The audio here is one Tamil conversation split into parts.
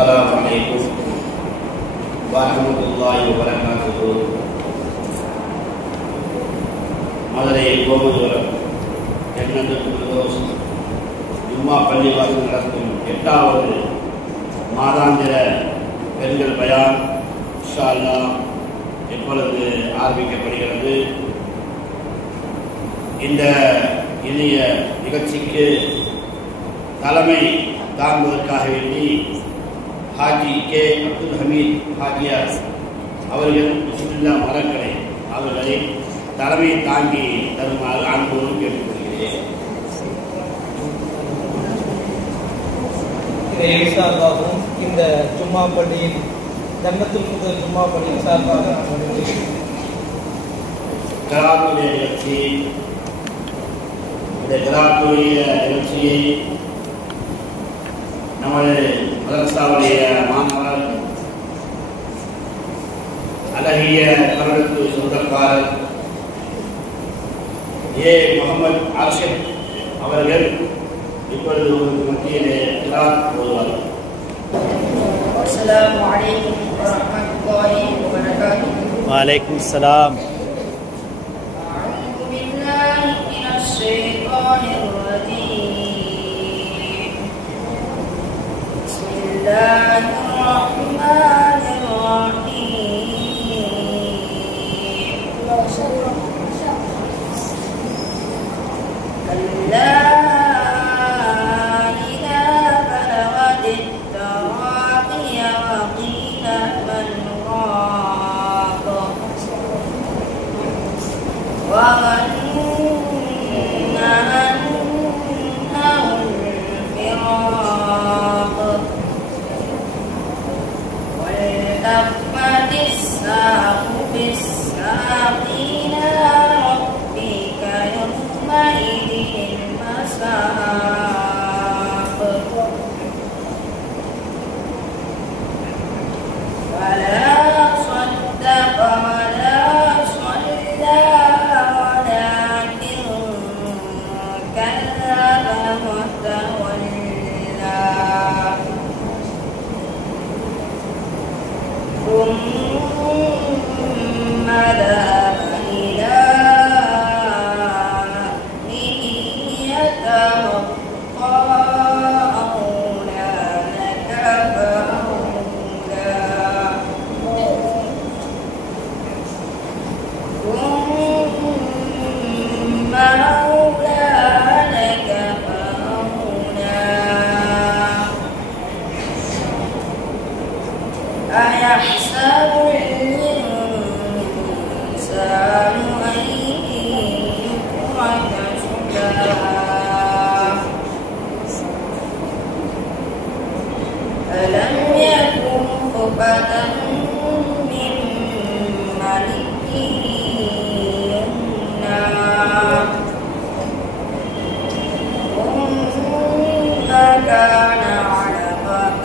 السلام عليكم ورحمة الله وبركاته. மதுரை கோபுரம் ஜன்னத்துல் ஜும்மா பள்ளிவாசல் நடத்தும் 8வது மாதாந்திர பெண்கள் பயான் இன்ஷா அல்லாஹ் இப்பொழுது ஆரம்பிக்கப்படுகிறது. இந்த இனிய நிகழ்ச்சிக்கு தலைமை தாங்குவதற்காக வேண்டி ஹாஜி கே அப்துல் ஹமீத் ஹாஜியார் அவர்கள் பிஸ்மில்லா மரக்கடை அவர்களை தலைமை தாங்கி தருமாறு அன்போடு கேட்டுக்கொள்கிறேன். சார்பாகவும் இந்த ஜும்மா பள்ளியின் ஜன்னத்துல் ஃபுதூல் ஜும்மா பள்ளியின் சார்பாக கராத்துடைய நிகழ்ச்சி, இந்த கராத்துடைய நிகழ்ச்சியை நமது மதரசாவுடைய மாணவர் அழகிய கருடத்து சொந்தக்காரர் ஏ முகமது ஆஷிப் அவர்கள் இப்பொழுது உங்களுக்கு மத்தியிலே கிராத் ஓதுவார்கள். அஸ்ஸலாமு அலைக்கும் வரஹ்மத்துல்லாஹி வபரகாத்துஹு. வலைக்கும் ஸலாம். அஊது பில்லாஹி மினஷ் ஷைத்தானிர் ரஜீம். பிஸ்மில்லாஹிர் ரஹ்மானிர் ரஹீம். கல்லா وظن أنه الفراق والتفت الساق بالساق إلى ربك يومئذ المساق فلا صدق ولا صلى ولكن كذب وتولى ثم ذهب إلى أهله يتمطى أولى لك فأولى ثم أولى لك فأولى أيحسب الإنسان أن يترك سدى ألم يكن نطفة من مني يمنى ثم كان علقة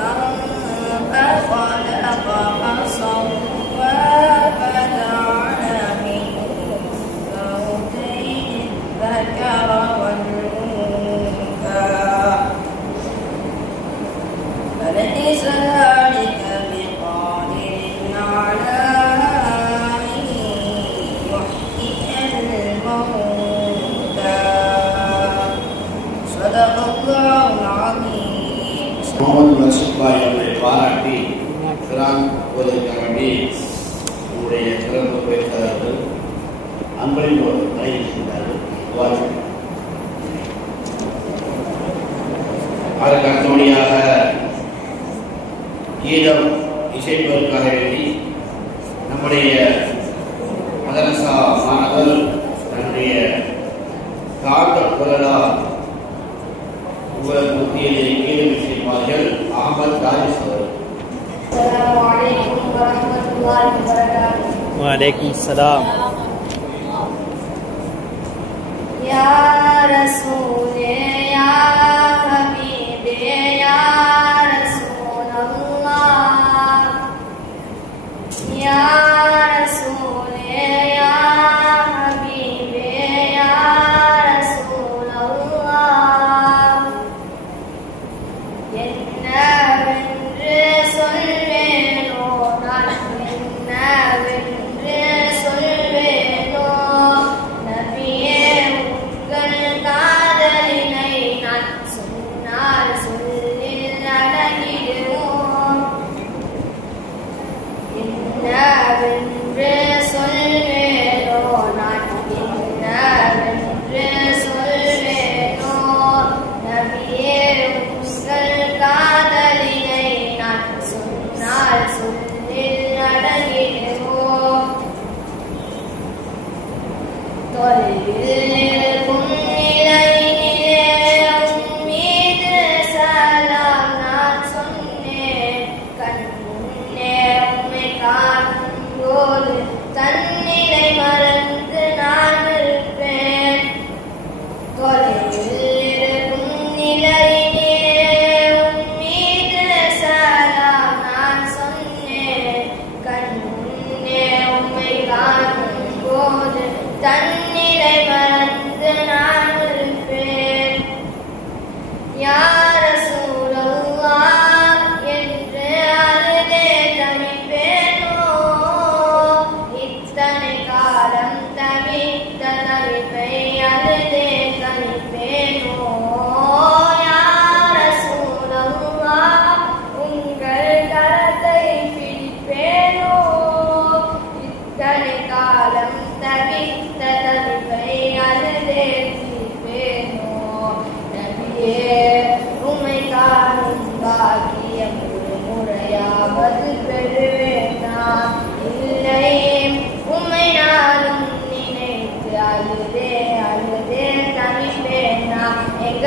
فخلق فسوى فجعل منه الزوجين الذكر والأنثى أليس ذلك بقادر على أن يحيي الموتى صدق الله العظيم. முகமது ரஷீத்பாய் அவர்களை பாராட்டி கிராத் ஓதுவதற்காக வேண்டி உங்களுடைய சிறப்பு பேச்சாளர்கள் அன்பளிப்பு செய்தார்கள். அதற்கு அடுத்தபடியாக கீதம் இசைப்பதற்காக வேண்டி நம்முடைய மதரசா மாணவர் தன்னுடைய தாழ்ந்த குரலால் உங்கள் மத்தியிலே கீதம் இசைப்பார்கள் அகமது தாரிஸ் அவர்கள். السلام عليكم ورحمة الله وبركاته. வலைக்கும் ஸலாம். يا رسول يا حبيب يا رسول الله يا رسول يا حبيب يا رسول الله என்ன வென்று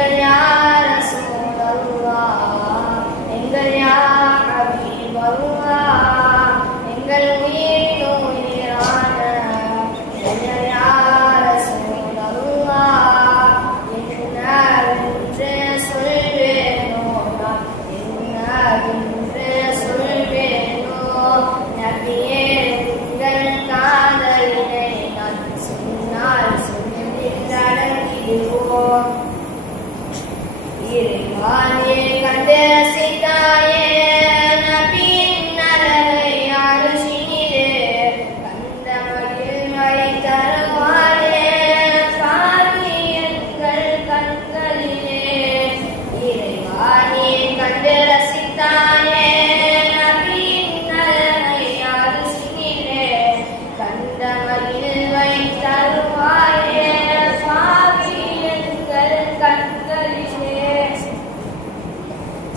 எங்கள் யா ரசூலல்லாஹ், எங்கள் யா ஹபீபல்லாஹ், எங்கள் உயிரின் உயிரான எங்கள் யா ரசூலல்லாஹ், என்னவென்று சொல்வேனோ நான், என்னவென்று சொல்வேனோ நபியே உங்கள் காதலினை நான் சொன்னால் சொல்லில் அடங்கிடுவோம். இறைவானே கண்டு ரசித்தாயே நபியின் அழகை அருகினிலே, கண்ட மகிழ்வை தருவாயே பாவியங்கள் கண்களிலே. இறைவானே கண்டு ரசித்தாயே நபியின் அழகை அருகினிலே, கண்ட மகிழ்வை தருவாயே பாவியங்கள் கண்களிலே.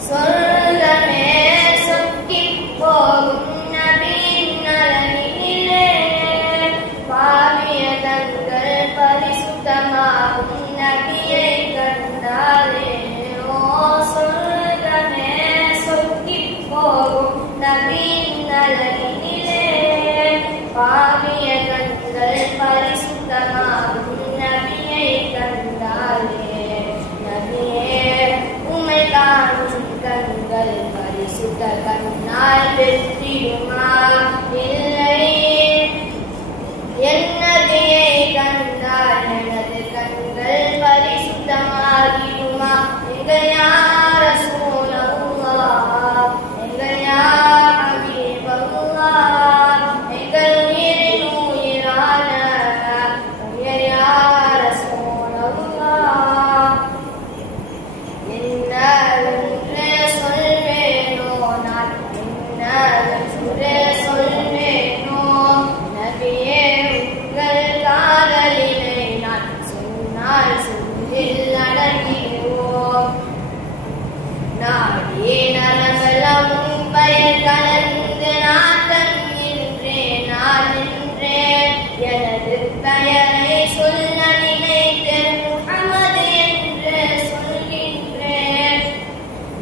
சொர்க்கமே சொக்கிப் போகும் நபியின் அழகினிலே, பாவிய கண்கள் பரிசுத்தமாகும் நபியை கண்டாலே. ஓ சொர்க்கமே சொக்கிப் போகும் நபியின் அழகினிலே, பாவிய கண்கள் பரிசுத்தமாகும் நபியை கண்டாலே. நபியே உம்மை காணும் கண்கள் பரிசுத்த கண்ணால் வெற்றிடுமா? இல்லை, என் நபியை கண்டால் எனது கண்கள் பரிசுத்தமாகிடுமா? எங்கள் யா ரசூலல்லாஹ், எங்கள் யா ஹபீபல்லாஹ், எங்கள் உயிரின் உயிரான உயர் யா ரசூலல்லாஹ், என்னவென்று சொல்வேனோ நான், என்னவென்று சொல்வேனோ நபியே உங்கள் காதலினை நான் சொன்னால் சொல்லில் அடங்கிடுவோம். நாடே நரம்பெல்லாம் உன் பெயர் கலந்து நாட்டம் நின்றேன் நான் நின்றேன். எனது பெயரை சொல்ல நினைத்து முஹம்மது என்று சொல்கின்றேன்.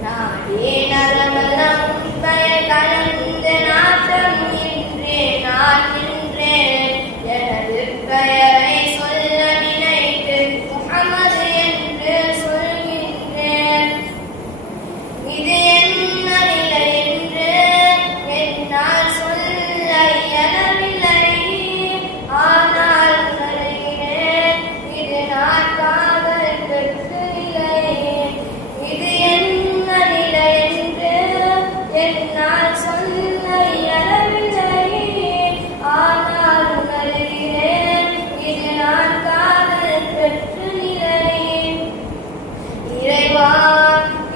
நாடே நரம்பெல்லாம் உன் பெயர் கலந்து நாட்டம் நின்றேன் நான் நின்றேன். எனது பெயரை சொல்ல நினைத்து முஹம்மது என்று சொல்கின்றேன். இது என்ன நிலை என்று என்னால் சொல்ல இயலவில்லை, ஆனால் உணர்கிறேன் இது நான் காதல் பெற்ற நிலை. இது என்ன நிலை என்று என்னால் சொல்ல இயலவில்லை, ஆனால் உணர்கிறேன் இது நான் காதல் பெற்ற நிலை. இறைவா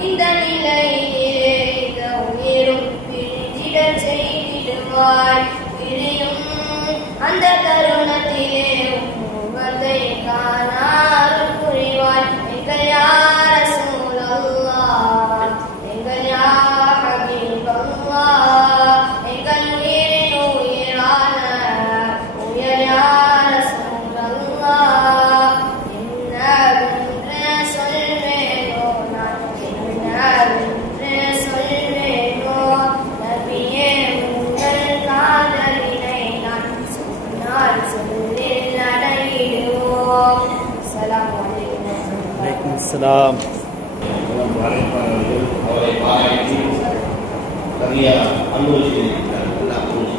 இந்த நிலையிலே இந்த உயிரும் பிரிந்திடச் செய்திடுவாய். பிரியும் அந்த தருணத்திலே முகத்தை காணாறு புரிவாய். எங்கள் யா ரசூலல்லாஹ், எங்கள் யா ஹபீபல்லாஹ், எங்கள் உயிரின் உயிரான உயர் யா ரசூலல்லாஹ், என்னவென்று சொல்வேனோ நான், என்னவென்று சொல்வேனோ நபியே உங்கள் காதலினை நான் சொன்னால் சொல்லில் அடங்கிடுவோம். அஸ்ஸலாமு அலைக்கும். வலைக்கும் அஸ்ஸலாம். அழைப்பாளர்கள் அவரை பாராட்டி சரியாக அனுபவித்திருக்கிறார்கள்.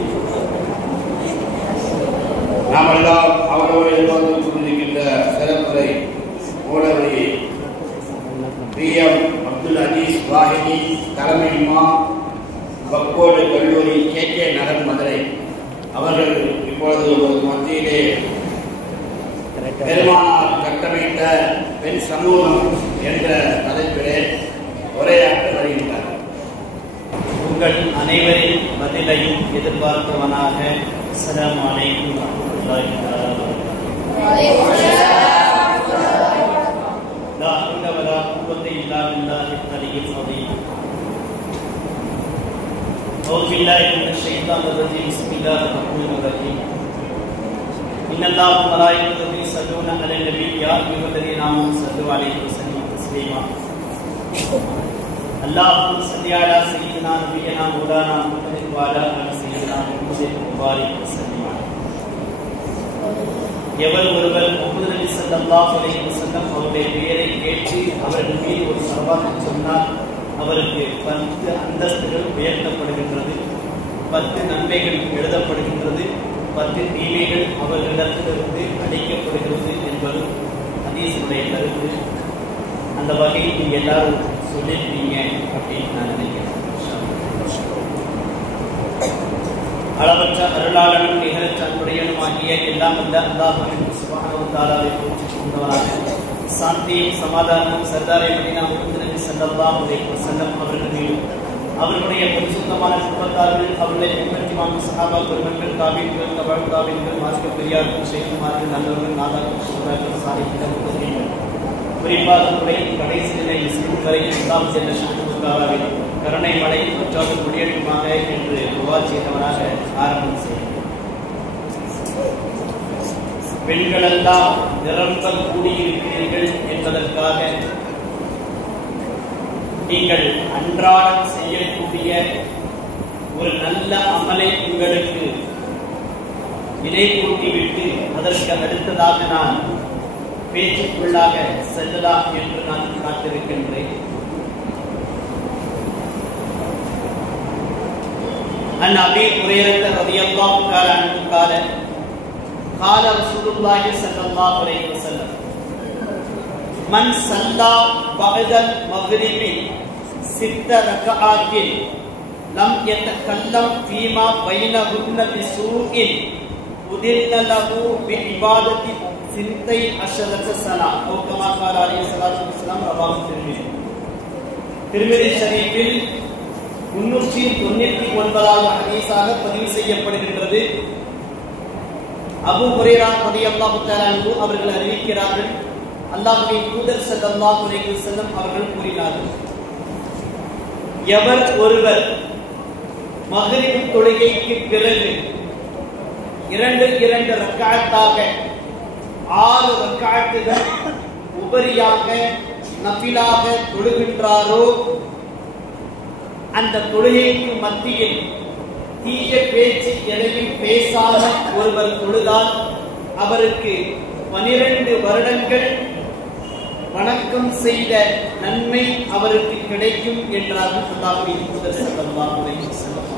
நாமெல்லாம் அவரோடு எதிர்பார்த்து கொண்டிருக்கின்ற சிறப்புரை ஓடவழி பிஎம் அப்துல் அஜீஸ் வாஹினி தலைமை இமாம் பக்கோடு கல்லூரி KK நகர் மதுரை அவர்கள் இப்பொழுது ஒரு மத்தியிலே பெருமானார் கட்டமைத்த பெண் சமூகம் என்ற தலைப்பிலே உரையாற்ற வருகின்றார். உங்கள் அனைவரின் பதிலையும் எதிர்பார்த்தவனாக அஸ்ஸலாமு அலைக்கும் வரஹ்மத்துல்லாஹி லா ஹவ்ல வலா குவத்த இல்லா பில்லாஹில் அலிய்யில் அஸீம். அஊது பில்லாஹி மினஷ் ஷைத்தானிர் ரஜீம். பிஸ்மில்லாஹிர் ரஹ்மானிர் ரஹீம். இன்னல்லாஹ வ மலாயிகத்துஹு யுஸல்லூன அலன் நபி யா அய்யுஹல்லதீன ஆமனூ ஸல்லூ அலைஹி வஸல்லிமு தஸ்லீமா. تسليما اللهم صل على سيدنا نبينا مولانا محمد وعلى آل سيدنا محمد وبارك وسلم எவர் ஒருவர் முஹம்மது நபி ஸல்லல்லாஹு அலைஹி வஸல்லம் அவருடைய பெயரை கேட்டு அவர்கள் மீது ஒரு ஸலவாத் சொன்னார் அவருக்கு 10 அந்தஸ்துகள் உயர்த்தப்படுகின்றது, 10 நன்மைகள் எழுதப்படுகின்றது, 10 தீமைகள் அவர்களிடத்திலிருந்து அளிக்கப்படுகிறது என்பது ஹதீஸுடைய கருத்து. அந்த வகையில் நீங்க எல்லாரும் சொல்லியிருப்பீங்க அப்படின்னு நான் நினைக்கிறேன். அளவற்ற அருளாளனும் நிகரற்ற அன்புடையனும் ஆகிய எல்லாம் வல்ல அல்லாஹ் சுப்ஹானஹு வ தஆலாவை போற்றிக் கொண்டவராக சாந்தியும் சமாதானமும் சர்தாரே மதீனா முஹம்மது நபி ஸல்லல்லாஹு அலைஹி வஸல்லம் அவர்கள் மீதும் அவர்களுடைய பரிசுத்தமான குடும்பத்தார்கள் அவர்களை பின்பற்றி வாழ்ந்த சஹாபா பெருமக்கள் தாபீன்கள் தபஅ தாபீன்கள் மார்க்க பெரியார்கள் ஷைഖுமார்கள் நல்லவர்கள் நாதாக்கள் சுஹதாக்கள் சாலிஹீன்கள் முத்தகீன்கள் குறிப்பாக உலகின் கடைசி நிலை முஸ்லிம் வரை இஸ்லாம் ஜல்ல ஷஅனுஹு தஆலாவின் கருணை மழை பற்றாது முடியட்டுமாக என்று துஆ செய்தவராக ஆரம்பம் செய்கிறேன். பெண்களெல்லாம் நிரம்ப கூடியிருக்கிறீர்கள் என்பதற்காக நீங்கள் அன்றாடம் செய்யக்கூடிய ஒரு நல்ல அமலை உங்களுக்கு விலை கூட்டிவிட்டு அதற்கு அடுத்ததாக நான் பேச்சுக்குள்ளாக செல்லலாம் என்று நான் காத்திருக்கின்றேன். عن أبي هريرة رضي الله تعالى عنه قال رسول الله صلى الله عليه وسلم من صلى بعد المغرب 6 ركعات لم يتكلم فيما بينهن بسوء أذن له بعبادة 12 سنة أو كما قال عليه الصلاة والسلام رواه الترمذي. திருமிதி ஷரீஃபில் 399வது ஹதீஸாக பதிவு செய்யப்படுகின்றது. அபூ ஹுரைரா ரலியல்லாஹு தஆலா அன்ஹு அவர்கள் அறிவிக்கிறார்கள், அல்லாஹ்வின் தூதர் ஸல்லல்லாஹு அலைஹி வஸல்லம் அவர்கள் கூறினார்கள், எவர் ஒருவர் மக்ரிப் தொழுகைக்கு பிறகு 2 ரக்அத்தாக 6 ரக்அத்துகள் உபரியாக நஃபிலாக தொழுகின்றாரோ அந்த தொழுகைக்கு மத்தியில் தீய பேச்சு எதையும் பேசாமல் ஒருவர் தொழுதால் அவருக்கு 12 வருடங்கள் வணக்கம் செய்த நன்மை அவருக்கு கிடைக்கும் என்றார்கள் அல்லாஹ்வின் தூதர் ஸல்லல்லாஹு அலைஹி வஸல்லம்.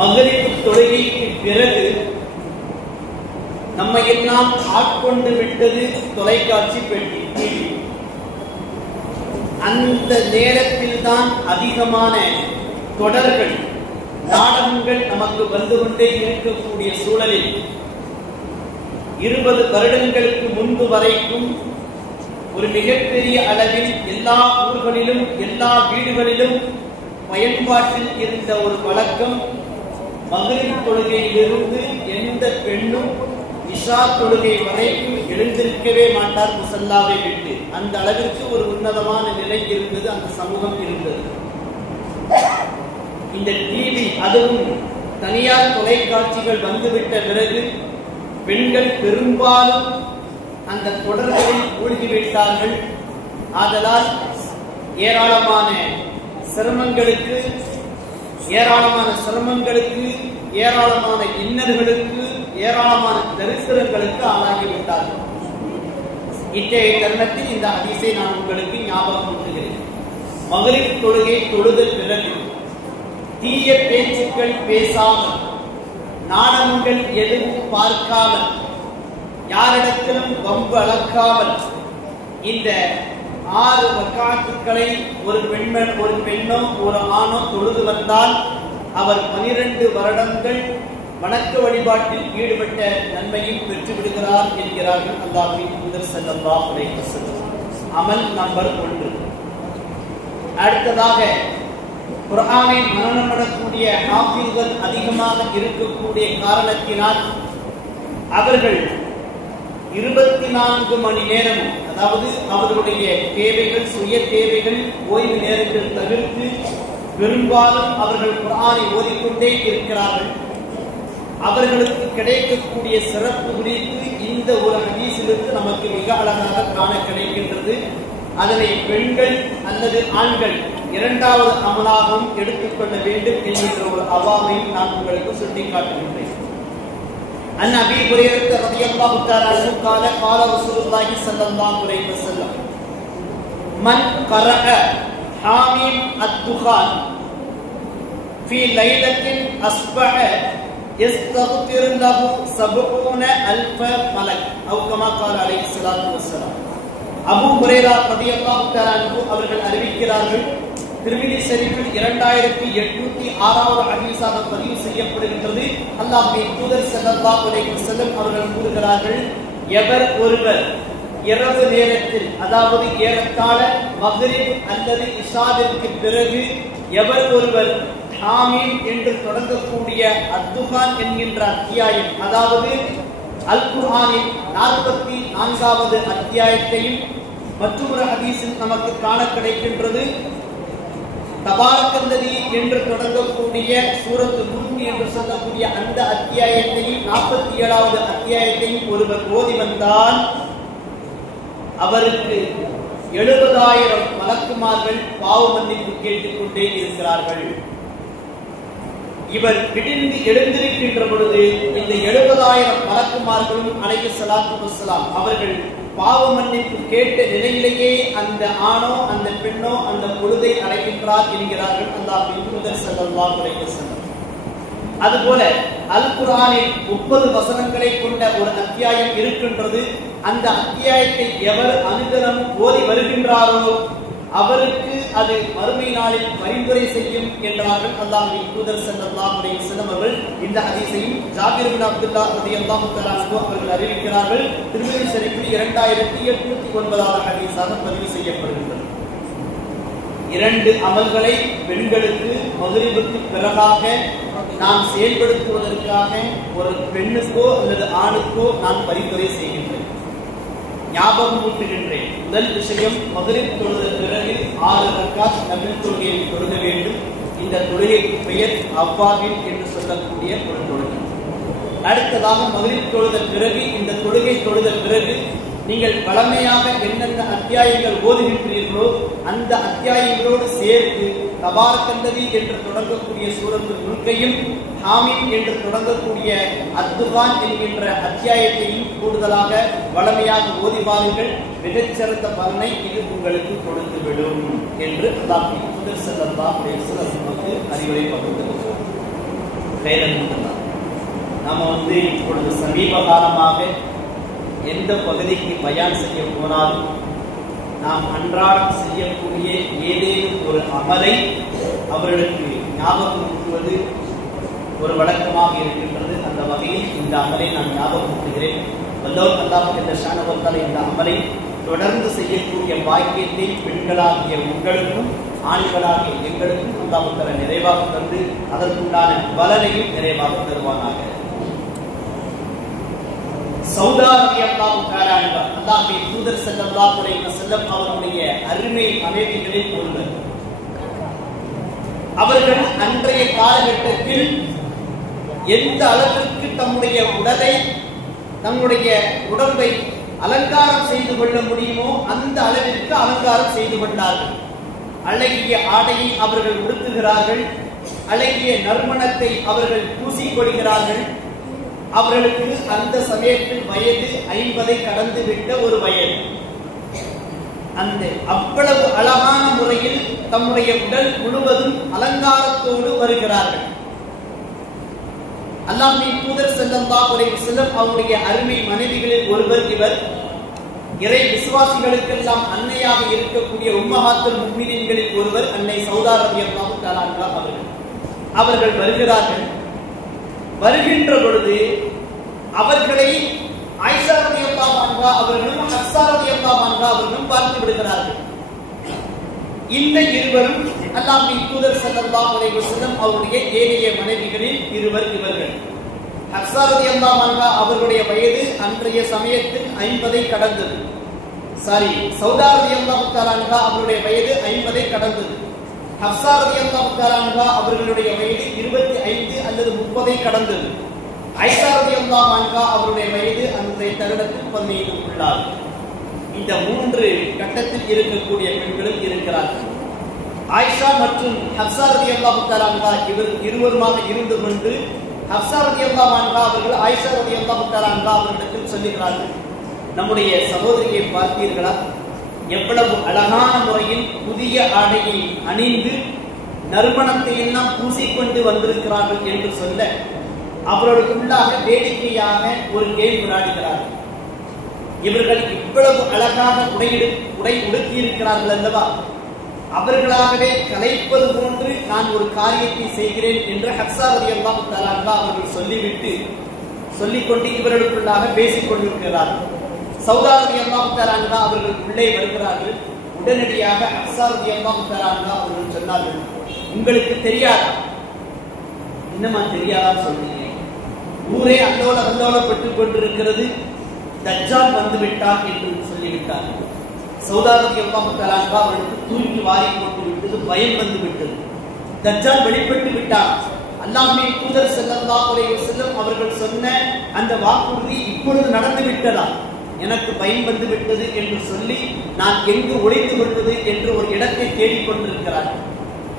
மக்ரிப் தொழுகைக்கு பிறகு நம்மை எல்லாம் ஆட்கொண்டு விட்டது தொலைக்காட்சி பெட்டி, டிவி. அந்த நேரத்தில் தான் அதிகமான தொடர்கள், நாடகங்கள் நமக்கு வந்து கொண்டே இருக்கக்கூடிய சூழலில் 20 வருடங்களுக்கு முன்பு வரைக்கும் ஒரு மிகப்பெரிய அளவில் எல்லா ஊர்களிலும் எல்லா வீடுகளிலும் பயன்பாட்டில் இருந்த ஒரு வழக்கம், மக்ரிப் தொழுகையிலிருந்து எந்த பெண்ணும் இஷா தொழுகை வரைக்கும் எழுந்திருக்கவே மாட்டார் முசல்லாவை விட்டு. அந்த அளவிற்கு ஒரு உன்னதமான நிலை இருந்தது, அந்த சமூகம் இருந்தது. இந்த டிவி, அதுவும் தனியார் தொலைக்காட்சிகள் வந்துவிட்ட பிறகு பெண்கள் பெரும்பாலும் அந்த தொடர்களில் மூழ்கிவிட்டார்கள். ஆதலால் ஏராளமான சிரமங்களுக்கு ஏராளமான இன்னல்களுக்கு ஏராளமான தரித்திரங்களுக்கு ஆளாகிவிட்டார்கள். இன்றைய தருணத்தில் இந்த ஹதீஸை நான் உங்களுக்கு ஞாபகப்படுத்துகிறேன். மக்ரிப் தொழுகை தொழுத பிறகு தீய பேச்சுக்கள் பேசாமல், நாடகங்கள் எதுவும் பார்க்காமல், யாரிடத்திலும் வம்பு அளக்காமல் இந்த 6 ரக்காத்துக்களை ஒரு பெண்ணோ ஒரு ஆணோ தொழுது வந்தால் அவர் 12 வருடங்கள் வணக்க வழிபாட்டில் ஈடுபட்ட நன்மையும் பெற்று விடுகிறார் என்கிறார்கள் அல்லாஹ்வின் தூதர் ஸல்லல்லாஹு அலைஹி வஸல்லம். அமல் நம்பர் 1. அடுத்ததாக குர்ஆனை மனனம் பண்ணக்கூடிய ஹாஃபிஸ்கள் அதிகமாக இருக்கக்கூடிய காரணத்தினால் அவர்கள் 24 மணி நேரம், அதாவது அவர்களுடைய தேவைகள், சுய தேவைகள், ஓய்வு நேரங்கள் தவிர்த்து பெரும்பாலும் அவர்கள் குர்ஆனை ஓதிக்கொண்டே இருக்கிறார்கள். அவர்களுக்கு கிடைக்கக்கூடிய சிறப்பு குறித்து இந்த ஒரு ஹதீஸிலிருந்து நமக்கு மிக அழகாக காண கிடைக்கின்றது. அதனை பெண்கள் அல்லது ஆண்கள் இரண்டாவது அமலாகவும் எடுத்துக்கொள்ள வேண்டும் என்கின்ற ஒரு அவாவையும் நான் உங்களுக்கு சுட்டிக்காட்டுகின்றேன். عن ابي هريره رضي الله تعالى عنه قال قال رسول الله صلى الله عليه وسلم من قرأ حاميم الدخان في ليلة أصبح يستغفر له 70,000 ملك أو كما قال عليه الصلاة والسلام. அபூ ஹுரைரா ரலியல்லாஹு தஆலா அன்ஹு அவர்கள் அறிவிக்கிறார்கள், திருமிதி ஷரீஃபில் 2806வது ஹதீஸாக பதிவு செய்யப்படுகின்றது. அல்லாஹ்வின் தூதர் ஸல்லல்லாஹு அலைஹி வஸல்லம் அவர்கள் கூறுகிறார்கள், எவர் ஒருவர் இரவு நேரத்தில், அதாவது ஏறத்தாழ மக்ரிப் அல்லது இஷாவிற்கு பிறகு எவர் ஒருவர் ஹாமீம் என்று தொடங்கக்கூடிய அத்துகான் என்கின்ற அத்தியாயம், அதாவது அல் குர்ஆனின் 44வது அத்தியாயத்தையும் மற்றொரு ஹதீஸில் நமக்கு காண கிடைக்கின்றது. தபாரக்கல்லதி என்று தொடங்கக்கூடிய சூரத்து முல்க் என்று சொல்லக்கூடிய அந்த அத்தியாயத்தையும் 47வது அத்தியாயத்தையும் ஒருவர் ஓதி வந்தால் அவருக்கு 70,000 மலக்குமார்கள் பாவ மன்னிப்பு கேட்டுக்கொண்டே இருக்கிறார்கள். இவர் விடிந்து எழுந்திருக்கின்ற பொழுது இந்த 70,000 மலக்குமார்களும் அலைஹிஸ்ஸலாத்து வஸ்ஸலாம் அவர்கள் பாவ மன்னிப்பு கேட்ட நிலையிலேயே அந்த ஆணோ அந்த பெண்ணோ அந்த பொழுதை அடைகின்றார் என்கிறார்கள் அல்லாஹ்வின் தூதர் ஸல்லல்லாஹு அலைஹி வஸல்லம். அதுபோல அல் குர்ஆனில் 30 வசனங்களை கொண்ட ஒரு அத்தியாயம் இருக்கின்றது. அந்த அத்தியாயத்தை எவர் அனுதினம் ஓதி வருகின்றாரோ அவருக்கு அது மறுமை நாளில் பரிந்துரை செய்யும் என்றார்கள் அல்லாஹ்வின் தூதர் ஸல்லல்லாஹு அலைஹி வஸல்லம் அவர்கள். இந்த ஹதீஸையும் ஜாபிர் இப்னு அப்துல்லாஹ் ரலியல்லாஹு தஆலா அன்ஹு அவர்கள் அறிவிக்கிறார்கள். திருமிதி ஷரீஃபில் 2809வது ஹதீஸாக பதிவு செய்யப்படுகின்றது. 2 அமல்களை பெண்களுக்கு மக்ரிபுக்கு பிறகாக நாம் செயல்படுத்துவதற்காக ஒரு பெண்ணுக்கோ அல்லது ஆணுக்கோ நான் பரிந்துரை செய்கின்றேன், ஞாபகம் ஊட்டுகின்றேன். முதல் விஷயம், மக்ரிப் தொழுத பிறகு 6 ரக்காத் நஃபில் தொழுகையை தொழுக வேண்டும். இந்த தொழுகைக்கு பெயர் அவ்வாபின் என்று சொல்லக்கூடிய ஒரு தொழுகை. அடுத்ததாக மக்ரிப் தொழுத பிறகு, இந்த தொழுகை தொழுத பிறகு நீங்கள் வழமையாக என்னென்ன அத்தியாயங்கள் ஓதுகின்றீர்களோ அந்த அத்தியாயங்களோடு சேர்த்து தபாரக்கல்லதி என்று தொடங்கக்கூடிய சூரத்துல் முல்கையும் ஹாமீம் என்று தொடங்கக்கூடிய அத்துகான் என்கின்ற அத்தியாயத்தையும் கூடுதலாக வழமையாக ஓதி வாருங்கள். மிகச்சிறந்த பலனை இது உங்களுக்கு கொடுத்துவிடும் என்று அல்லாஹ்வின் தூதர் ஸல்லல்லாஹு அலைஹி வஸல்லம் நமக்கு அறிவுரை பகிர்ந்திருக்கிறார். நாம இப்பொழுது சமீப காலமாக எந்த பகுதிக்கு பயான் செய்ய போனாலும் நாம் அன்றாடம் செய்யக்கூடிய ஏதேனும் ஒரு அமலை அவர்களுக்கு ஞாபகம் ஊட்டுவது ஒரு வழக்கமாக இருக்கின்றது. அந்த வகையில் இந்த அமலை நான் ஞாபகம் ஊட்டுகிறேன். வல்லோர் அல்லாஹ் ஜல்ல ஷானஹு இந்த அமலை தொடர்ந்து செய்யக்கூடிய பாக்கியத்தை பெண்களாகிய உங்களுக்கும் ஆண்களாகிய எங்களுக்கும் அல்லாஹ் தஆலா நிறைவாக தந்து அதற்குண்டான பலனையும் நிறைவாக தருவானாக. சௌதா ரலியல்லாஹு தஆலா அன்ஹா அல்லாஹ்வின் தூதர் ஸல்லல்லாஹு அலைஹி வஸல்லம் அவர்களுடைய அருமை மனைவிகளில் ஒருவர். அவர்கள் அன்றைய காலகட்டத்தில் எந்த அளவிற்கு தம்முடைய உடலை, தம்முடைய உடம்பை அலங்காரம் செய்து கொள்ள முடியுமோ அந்த அளவிற்கு அலங்காரம் செய்து கொண்டார்கள். அழகிய ஆடையை அவர்கள் உடுத்துகிறார்கள், அழகிய நறுமணத்தை அவர்கள் பூசிக்கொள்கிறார்கள். அவர்களுக்கு அந்த சமயத்தில் வயது 50 கடந்து விட்ட ஒரு வயது. அந்த அவ்வளவு அழகான முறையில் தம்முடைய உடல் முழுவதும் அலங்காரத்தோடு வருகிறார்கள். அல்லாஹ்வின் தூதர் ஸல்லல்லாஹு அலைஹி வஸல்லம் அவருடைய அருமை மனைவிகளில் ஒருவர் இவர். இறை விசுவாசிகளுக்கெல்லாம் அன்னையாக இருக்கக்கூடிய உம்மஹாத்துல் முஃமினீன்களில் ஒருவர் அன்னை சௌதா ரலியல்லாஹு தஆலா அன்ஹா அவர்கள். அவர்கள் வருகிறார்கள். வருகின்ற பொழுது அவர்களை ஆயிஷா ரலியல்லாஹு அன்ஹா அவர்களும் ஹஃப்ஸா ரலியல்லாஹு அன்ஹா அவர்களும் பார்த்து விடுகிறார்கள். இந்த இருவரும் அல்லாஹ்வின் தூதர் ஸல்லல்லாஹு அலைஹி வஸல்லம் அவருடைய ஏழைய மனைவிகளில் இருவர் இவர்கள். ஹஃப்ஸா ரலியல்லாஹு அன்ஹா அவர்களுடைய வயது அன்றைய சமயத்தில் 50 கடந்தது. சௌதா ரலியல்லாஹு தஆலா அன்ஹா அவருடைய வயது 50 கடந்தது. ஹஃப்ஸா ரலியல்லாஹு தஆலா அன்ஹா அவர்களுடைய வயது 25 அல்லது 30 கடந்தது. ஆயிஷா ரலியல்லாஹு அன்ஹா அவருடைய வயது அந்த தருணத்தில் 15 இந்த 3 கட்டத்தில் இருக்கக்கூடிய பெண்களும் இருக்கிறார்கள். ஆயிஷா மற்றும் ஹப்ஸா ரலியல்லாஹு தஆலா அன்ஹா இருவருமாக இருந்து கொண்டு ஹப்ஸா ரலியல்லாஹு அன்ஹா அவர்கள் ஆயிஷா ரலியல்லாஹு தஆலா அன்ஹா அவர்களிடத்தில் சொல்லுகிறார்கள், நம்முடைய சகோதரியை பார்த்தீர்களா, எவ்வளவு அழகான முறையில் புதிய ஆடையை அணிந்து நறுமணத்தை எல்லாம் பூசிக்கொண்டு வந்திருக்கிறார்கள் என்று சொல்ல அவர்களுக்குள்ளாக வேடிக்கையாக ஒரு கேம் விளையாடுகிறார்கள். இவர்கள் இவ்வளவு அழகாக உடை உடுத்தியிருக்கிறார்கள் அல்லவா, அவர்களாகவே கலைப்பது போன்று நான் ஒரு காரியத்தை செய்கிறேன் என்று ஹப்ஸா ரலியல்லாஹு தஆலா அன்ஹா அவர்கள் சொல்லிக்கொண்டு இவர்களுக்குள்ளாக பேசிக் கொண்டிருக்கிறார்கள். சௌதா ரலியல்லாஹு தஆலா அன்ஹா அவர்கள் உள்ளே வருகிறார்கள். உடனடியாக ஹப்ஸா ரலியல்லாஹு தஆலா அன்ஹா அவர்கள் சொன்னார்கள், உங்களுக்கு தெரியாதா? என்னமா தெரியாதா சொல்றீங்க? ஊரே அல்லோலப்பட்டுக் கொண்டிருக்கிறது, தஜ்ஜால் வந்து விட்டான் என்று சொல்லிவிட்டார்கள். சௌதா ரலியல்லாஹு தஆலா அன்ஹா அவர்களுக்கு தூக்கி வாரி போட்டு விட்டது, பயம் வந்து விட்டது. தஜ்ஜால் வெளிப்பட்டு விட்டான். அல்லாஹ்வின் தூதர் ஸல்லல்லாஹு அலைஹி வஸல்லம் அவர்கள் சொன்ன அந்த வாக்குறுதி இப்பொழுது நடந்து விட்டதா? எனக்கு பயம் வந்து விட்டது என்று சொல்லி நான் எங்கு ஒளிந்து கொள்வது என்று ஒரு இடத்தை தேடிக் கொண்டிருக்கிறார்கள்.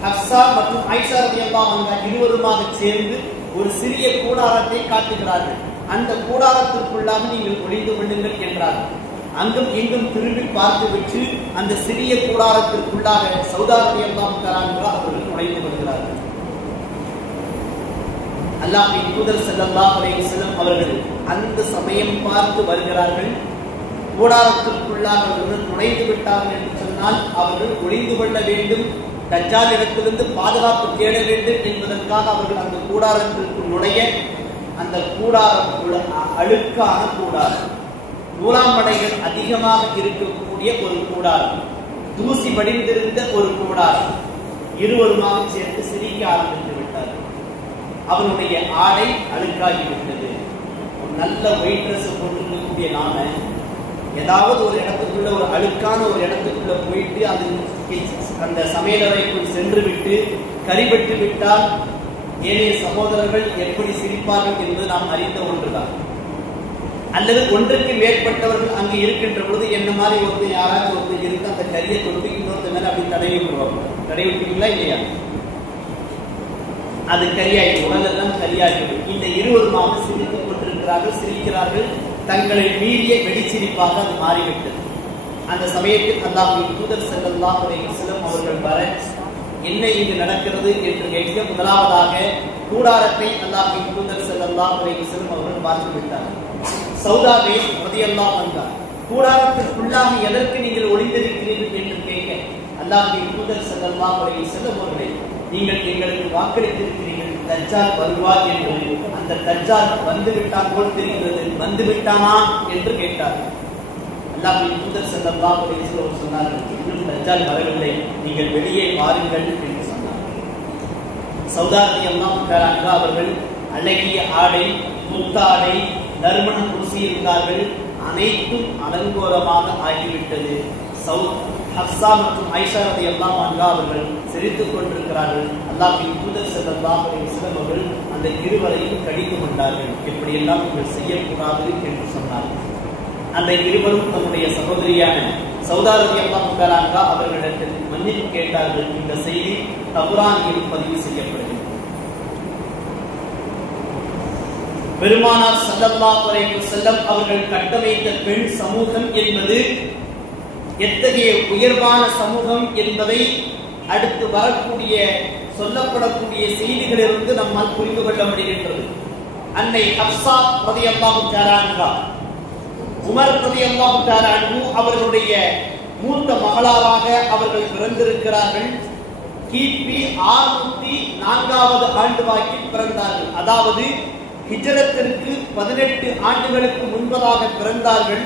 ஹப்ஸா மற்றும் ஆயிஷா ரலியல்லாஹு அன்ஹா இருவருமாக சேர்ந்து ஒரு சிறிய கூடாரத்தை காட்டுகிறார்கள். அந்த கூடாரத்திற்குள்ளாக நீங்கள் ஒளிந்து கொள்ளுங்கள் என்றார்கள். அங்கும் இங்கும் திரும்பி பார்த்துவிட்டு அந்த சிறிய கூடாரத்திற்குள்ளாக சௌதா ரலியல்லாஹு தஆலா அன்ஹா அவர்கள் நுழைந்து கொள்கிறார்கள். அல்லாஹ்வின் தூதர் ஸல்லல்லாஹு அலைஹி வஸல்லம் அவர்கள் அந்த சமயம் பார்த்து வருகிறார்கள். கூடாரத்திற்குள்ளாக அவர்கள் நுழைந்து விட்டார்கள் என்று சொன்னால் அவர்கள் ஒளிந்து கொள்ள வேண்டும், தஜ்ஜால் இடத்திலிருந்து பாதுகாப்பு தேட வேண்டும் என்பதற்காக அவர்கள் அந்த கூடாரத்திற்கு நுழைய, அந்த கூடாரம் அழுக்கான கூடாரம், நூலாம்படைகள் அதிகமாக இருக்கக்கூடிய ஒரு கூடாரம், தூசி படிந்திருந்த ஒரு கூடாரம். இருவருமாக சேர்ந்து சிரிக்க ஆரம்பித்து விட்டார்கள். அவனுடைய ஆடை அழுக்காகிவிட்டது. ஒரு நல்ல ஒயிட் ட்ரெஸ் போட்டிருக்கக்கூடிய நாம ஏதாவது ஒரு இடத்துக்குள்ள, ஒரு அழுக்கான ஒரு இடத்துக்குள்ள போயிட்டு அந்த சமையலறைக்குள் சென்று விட்டு கரிபட்டு விட்டால் ஏனைய சகோதரர்கள் எப்படி சிரிப்பார்கள் என்பது நாம் அறிந்த ஒன்றுதான். அல்லது ஒன்றுக்கு மேற்பட்டவர்கள் அங்கு இருக்கின்ற பொழுது என்ன மாதிரி யாராச்சும் ஒருத்தர் இருக்கு, அந்த கரியை தொட்டு இன்னொருத்த மேல அப்படி தடவி விடுவாங்க. தடவி விட்டீங்களா இல்லையா? அது கரியாகி உடலெல்லாம் கரியாகிவிடும். இந்த இருவருமாக சிரித்துக் கொண்டிருக்கிறார்கள், சிரிக்கிறார்கள். தங்களை மீறிய வெடிச்சிரிப்பாக அது மாறிவிட்டது. அந்த சமயத்தில் அல்லாஹ்வின் தூதர் ஸல்லல்லாஹு அலைஹி வஸல்லம் அவர்கள் வர, என்ன இங்கு நடக்கிறது என்று கேட்க, முதலாவதாக கூடாரத்தை அல்லாஹ்வின் தூதர் ஸல்லல்லாஹு அலைஹி வஸல்லம் அவர்கள் பார்த்து விட்டார்கள். சௌதாவே ரலியல்லாஹு அன்ஹா, கூடாரத்திற்குள்ளாக எதற்கு நீங்கள் ஒளிந்திருக்கிறீர்கள் என்று கேட்க, அல்லாஹ்வின் தூதர் ஸல்லல்லாஹு அலைஹி வஸல்லம் அவர்களே, நீங்கள் எங்களுக்கு வாக்களித்திருக்கிறீர்கள் தஜ்ஜால் வருவார் என்று. அந்த தஜ்ஜால் வந்து விட்டான் போல் தெரிகிறது, வந்து விட்டானா என்று கேட்டார். அல்லாஹ்வின் தூதர் ஸல்லல்லாஹு அலைஹி வஸல்லம் சொன்னார்கள், இன்னும் தஜ்ஜால் வரவில்லை, நீங்கள் வெளியே வாருங்கள் என்று சொன்னார். சௌதா ரலியல்லாஹு தஆலா அன்ஹா அவர்கள் அழகிய ஆடை, முத்தாடை, நறுமணம் பூசியிருந்தார்கள். அனைத்தும் அலங்கோலமாக ஆகிவிட்டது. ஹப்ஸா மற்றும் ஆயிஷா ரலியல்லாஹு அன்ஹா அவர்கள் சிரித்துக் கொண்டிருக்கிறார்கள். அல்லாஹ்வின் தூதர் ஸல்லல்லாஹு அலைஹி வஸல்லம் அவர்கள் அந்த இருவரையும் கடிந்து கொண்டார்கள். எப்படியெல்லாம் நீங்கள் செய்யக்கூடாது என்று சொன்னார்கள். அந்த இருவரும் தன்னுடைய சகோதரியான சௌதா ரலியல்லாஹு தஆலா அன்ஹா அவர்களிடத்தில் மன்னிப்பு கேட்டார்கள். இந்த செய்தி தபுரானியில் பதிவு செய்யப்படுகிறது. பெருமானார் ஸல்லல்லாஹு அலைஹி வஸல்லம் அவர்கள் கட்டமைத்த பெண் சமூகம் என்பது எத்தகைய உயர்வான சமூகம் என்பதை அடுத்து வரக்கூடிய சொல்லப்படக்கூடிய செய்திகளிலிருந்து நம்மால் புரிந்து கொள்ள முடிகின்றது. அன்னை ஹப்ஸா ரலியல்லாஹு தஆலா அன்ஹா, உமர் ரலியல்லாஹு தஆலா அன்ஹு அவர்களுடைய மூத்த மகளாராக அவர்கள் பிறந்திருக்கிறார்கள். கிபி 604வது ஆண்டு வாக்கில் பிறந்தார்கள். அதாவது ஹிஜ்ரத்திற்கு 18 ஆண்டுகளுக்கு முன்பதாக பிறந்தார்கள்.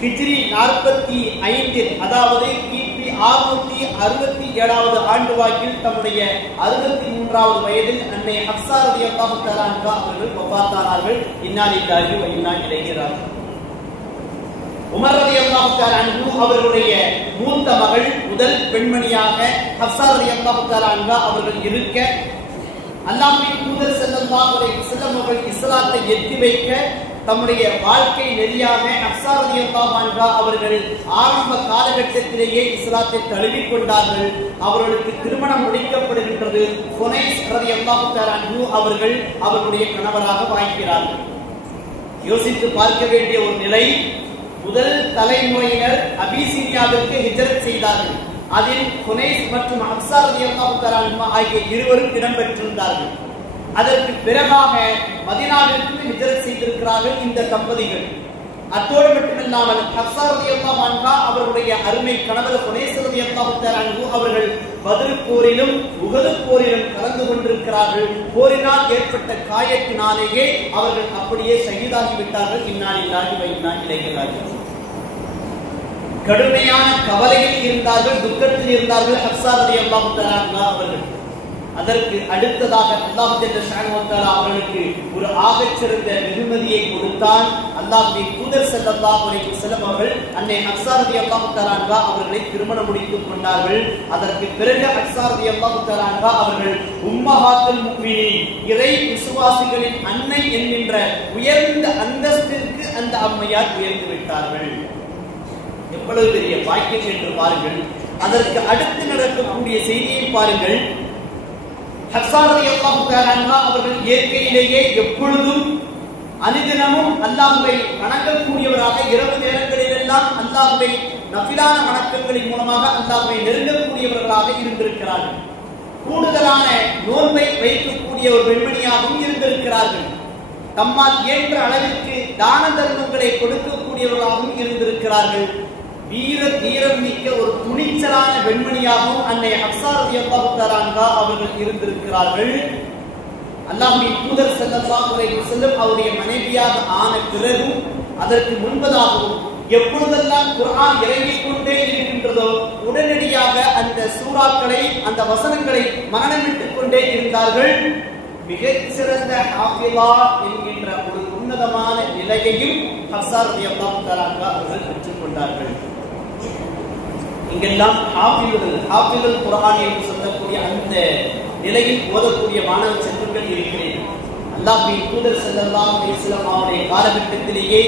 ஹிஜ்ரி 45 அதாவது கிபி 667வது ஆண்டு வாக்கில் தம்முடைய 63வது வயதில் அன்னை ஹப்ஸா ரலியல்லாஹு தஆலா அன்ஹா அவர்கள் வஃபாத்தானார்கள். இன்னா லில்லாஹி வ இன்னா இலைஹி ராஜிஊன். உமர் ரலியல்லாஹு தஆலா அன்ஹு அவர்களுடைய மூத்த மகள் முதல் பெண்மணியாக ஹப்ஸா ரலியல்லாஹு தஆலா அன்ஹா அவர்கள் இருக்க, அல்லாஹ்வின் தூதர் ஸல்லல்லாஹு அலைஹி வஸல்லம் அவர்கள் இஸ்லாத்தை எத்தி வைக்க தம்முடைய வாழ்க்கை நெறியாக ஹப்ஸா ரலியல்லாஹு அன்ஹா அவர்கள் ஆரம்ப காலகட்டத்திலேயே இஸ்லாத்தை தழுவிக் கொண்டார்கள். அவர்களுக்கு திருமணம் முடிக்கப்படுகின்றது. ஹுனைஸ் ரலியல்லாஹு தஆலா அன்ஹு அவர்கள் அவர்களுடைய கணவராக வாய்க்கிறார்கள். யோசித்து பார்க்க வேண்டிய ஒரு நிலை. முதல் தலைமுறையினர் அபிசீனியாவிற்கு ஹிஜ்ரத் செய்தார்கள். அதில் ஹுனைஸ் மற்றும் ஹப்ஸா ரலியல்லாஹு தஆலா அன்ஹா ஆகிய இருவரும் இடம்பெற்றிருந்தார்கள். அதற்கு பிறகாக மதீனாவிற்கு ஹிஜ்ரத் செய்திருக்கிறார்கள் இந்த தம்பதிகள். அத்தோடு மட்டுமில்லாமல் ஹப்ஸா ரலியல்லாஹு அன்ஹா அவருடைய அருமை கணவர் ஹுனைஸ் ரலியல்லாஹு தஆலா அன்ஹு அவர்கள் பத்ர் போரிலும் உஹது போரிலும் கலந்து கொண்டிருக்கிறார்கள். போரினால் ஏற்பட்ட காயத்தினாலேயே அவர்கள் அப்படியே ஷஹீதாகி விட்டார்கள். இன்னா லில்லாஹி வ இன்னா இலைஹி ராஜிஊன். கடுமையான கவலையில் இருந்தார்கள், துக்கத்தில் இருந்தார்கள் ஹப்ஸா ரலியல்லாஹு தஆலா அன்ஹா அவர்கள். அதற்கு அடுத்ததாக அல்லாஹ் ஜல்ல ஷானஹு வ தஆலா அவர்களுக்கு ஒரு ஆகச்சிறந்த வெகுமதியை கொடுத்தான். அல்லாஹ்வின் தூதர் ஸல்லல்லாஹு அலைஹி வஸல்லம் அவர்கள் அன்னை ஹப்ஸா ரலியல்லாஹு தஆலா அன்ஹா அவர்களை திருமணம் முடித்துக் கொண்டார்கள். அதற்கு பிறகு ஹப்ஸா ரலியல்லாஹு தஆலா அன்ஹா அவர்கள் உம்மஹாத்துல் முஃமினீன், இறை விசுவாசிகளின் அன்னை என்கின்ற உயர்ந்த அந்தஸ்திற்கு அந்த அம்மையார் உயர்ந்து விட்டார்கள். எவ்வளவு பெரிய பாக்கியம் என்று பாருங்கள். அதற்கு அடுத்து நடக்கக்கூடிய செய்தியை பாருங்கள். ஹப்ஸா ரலியல்லாஹு தஆலா அன்ஹா அவர்கள் இயற்கையிலேயே எப்பொழுதும் அனுதினமும் அல்லாஹ்வை வணங்கக்கூடியவராக, இரவு நேரங்களிலெல்லாம் அல்லாஹ்வை நஃபிலான வணக்கங்களின் மூலமாக அல்லாஹ்வை நெருங்கக்கூடியவர்களாக இருந்திருக்கிறார்கள். கூடுதலான நோன்பை வைக்கக்கூடிய ஒரு பெண்மணியாகவும் இருந்திருக்கிறார்கள். தம்மால் இயன்ற அளவிற்கு தான தர்மங்களை கொடுக்கக்கூடியவர்களாகவும் இருந்திருக்கிறார்கள். வீரம் மிக்க ஒரு துணிச்சலான பெண்மணியாகவும் அன்னை ஹப்ஸா ரலியல்லாஹு தஆலா அன்ஹா அவர்கள் இருந்திருக்கிறார்கள். அல்லாஹ்வின் தூதர் ஸல்லல்லாஹு அலைஹி வஸல்லம் அவருடைய மனைவியாக ஆன பிறகு அதற்கு முன்பதாகவும் எப்பொழுதெல்லாம் குர்ஆன் இறங்கிக் கொண்டே இருக்கின்றதோ உடனடியாக அந்த சூறாக்களை, அந்த வசனங்களை மனனமிட்டுக் கொண்டே இருந்தார்கள். மிகச்சிறந்த ஹாஃபிலா என்கின்ற ஒரு உன்னதமான நிலையையும் ஹப்ஸா ரலியல்லாஹு தஆலா அன்ஹா அவர்கள் பெற்றுக் கொண்டார்கள். இங்கெல்லாம் ஹாஃபிலுல் குர்ஆன் என்று சொல்லக்கூடிய அந்த நிலையில் ஓதக்கூடிய மாணவ செல்வங்கள் இருக்கிறேன். அல்லாஹ்வின் தூதர் ஸல்லல்லாஹு அலைஹி வஸல்லம் அவருடைய காலகட்டத்திலேயே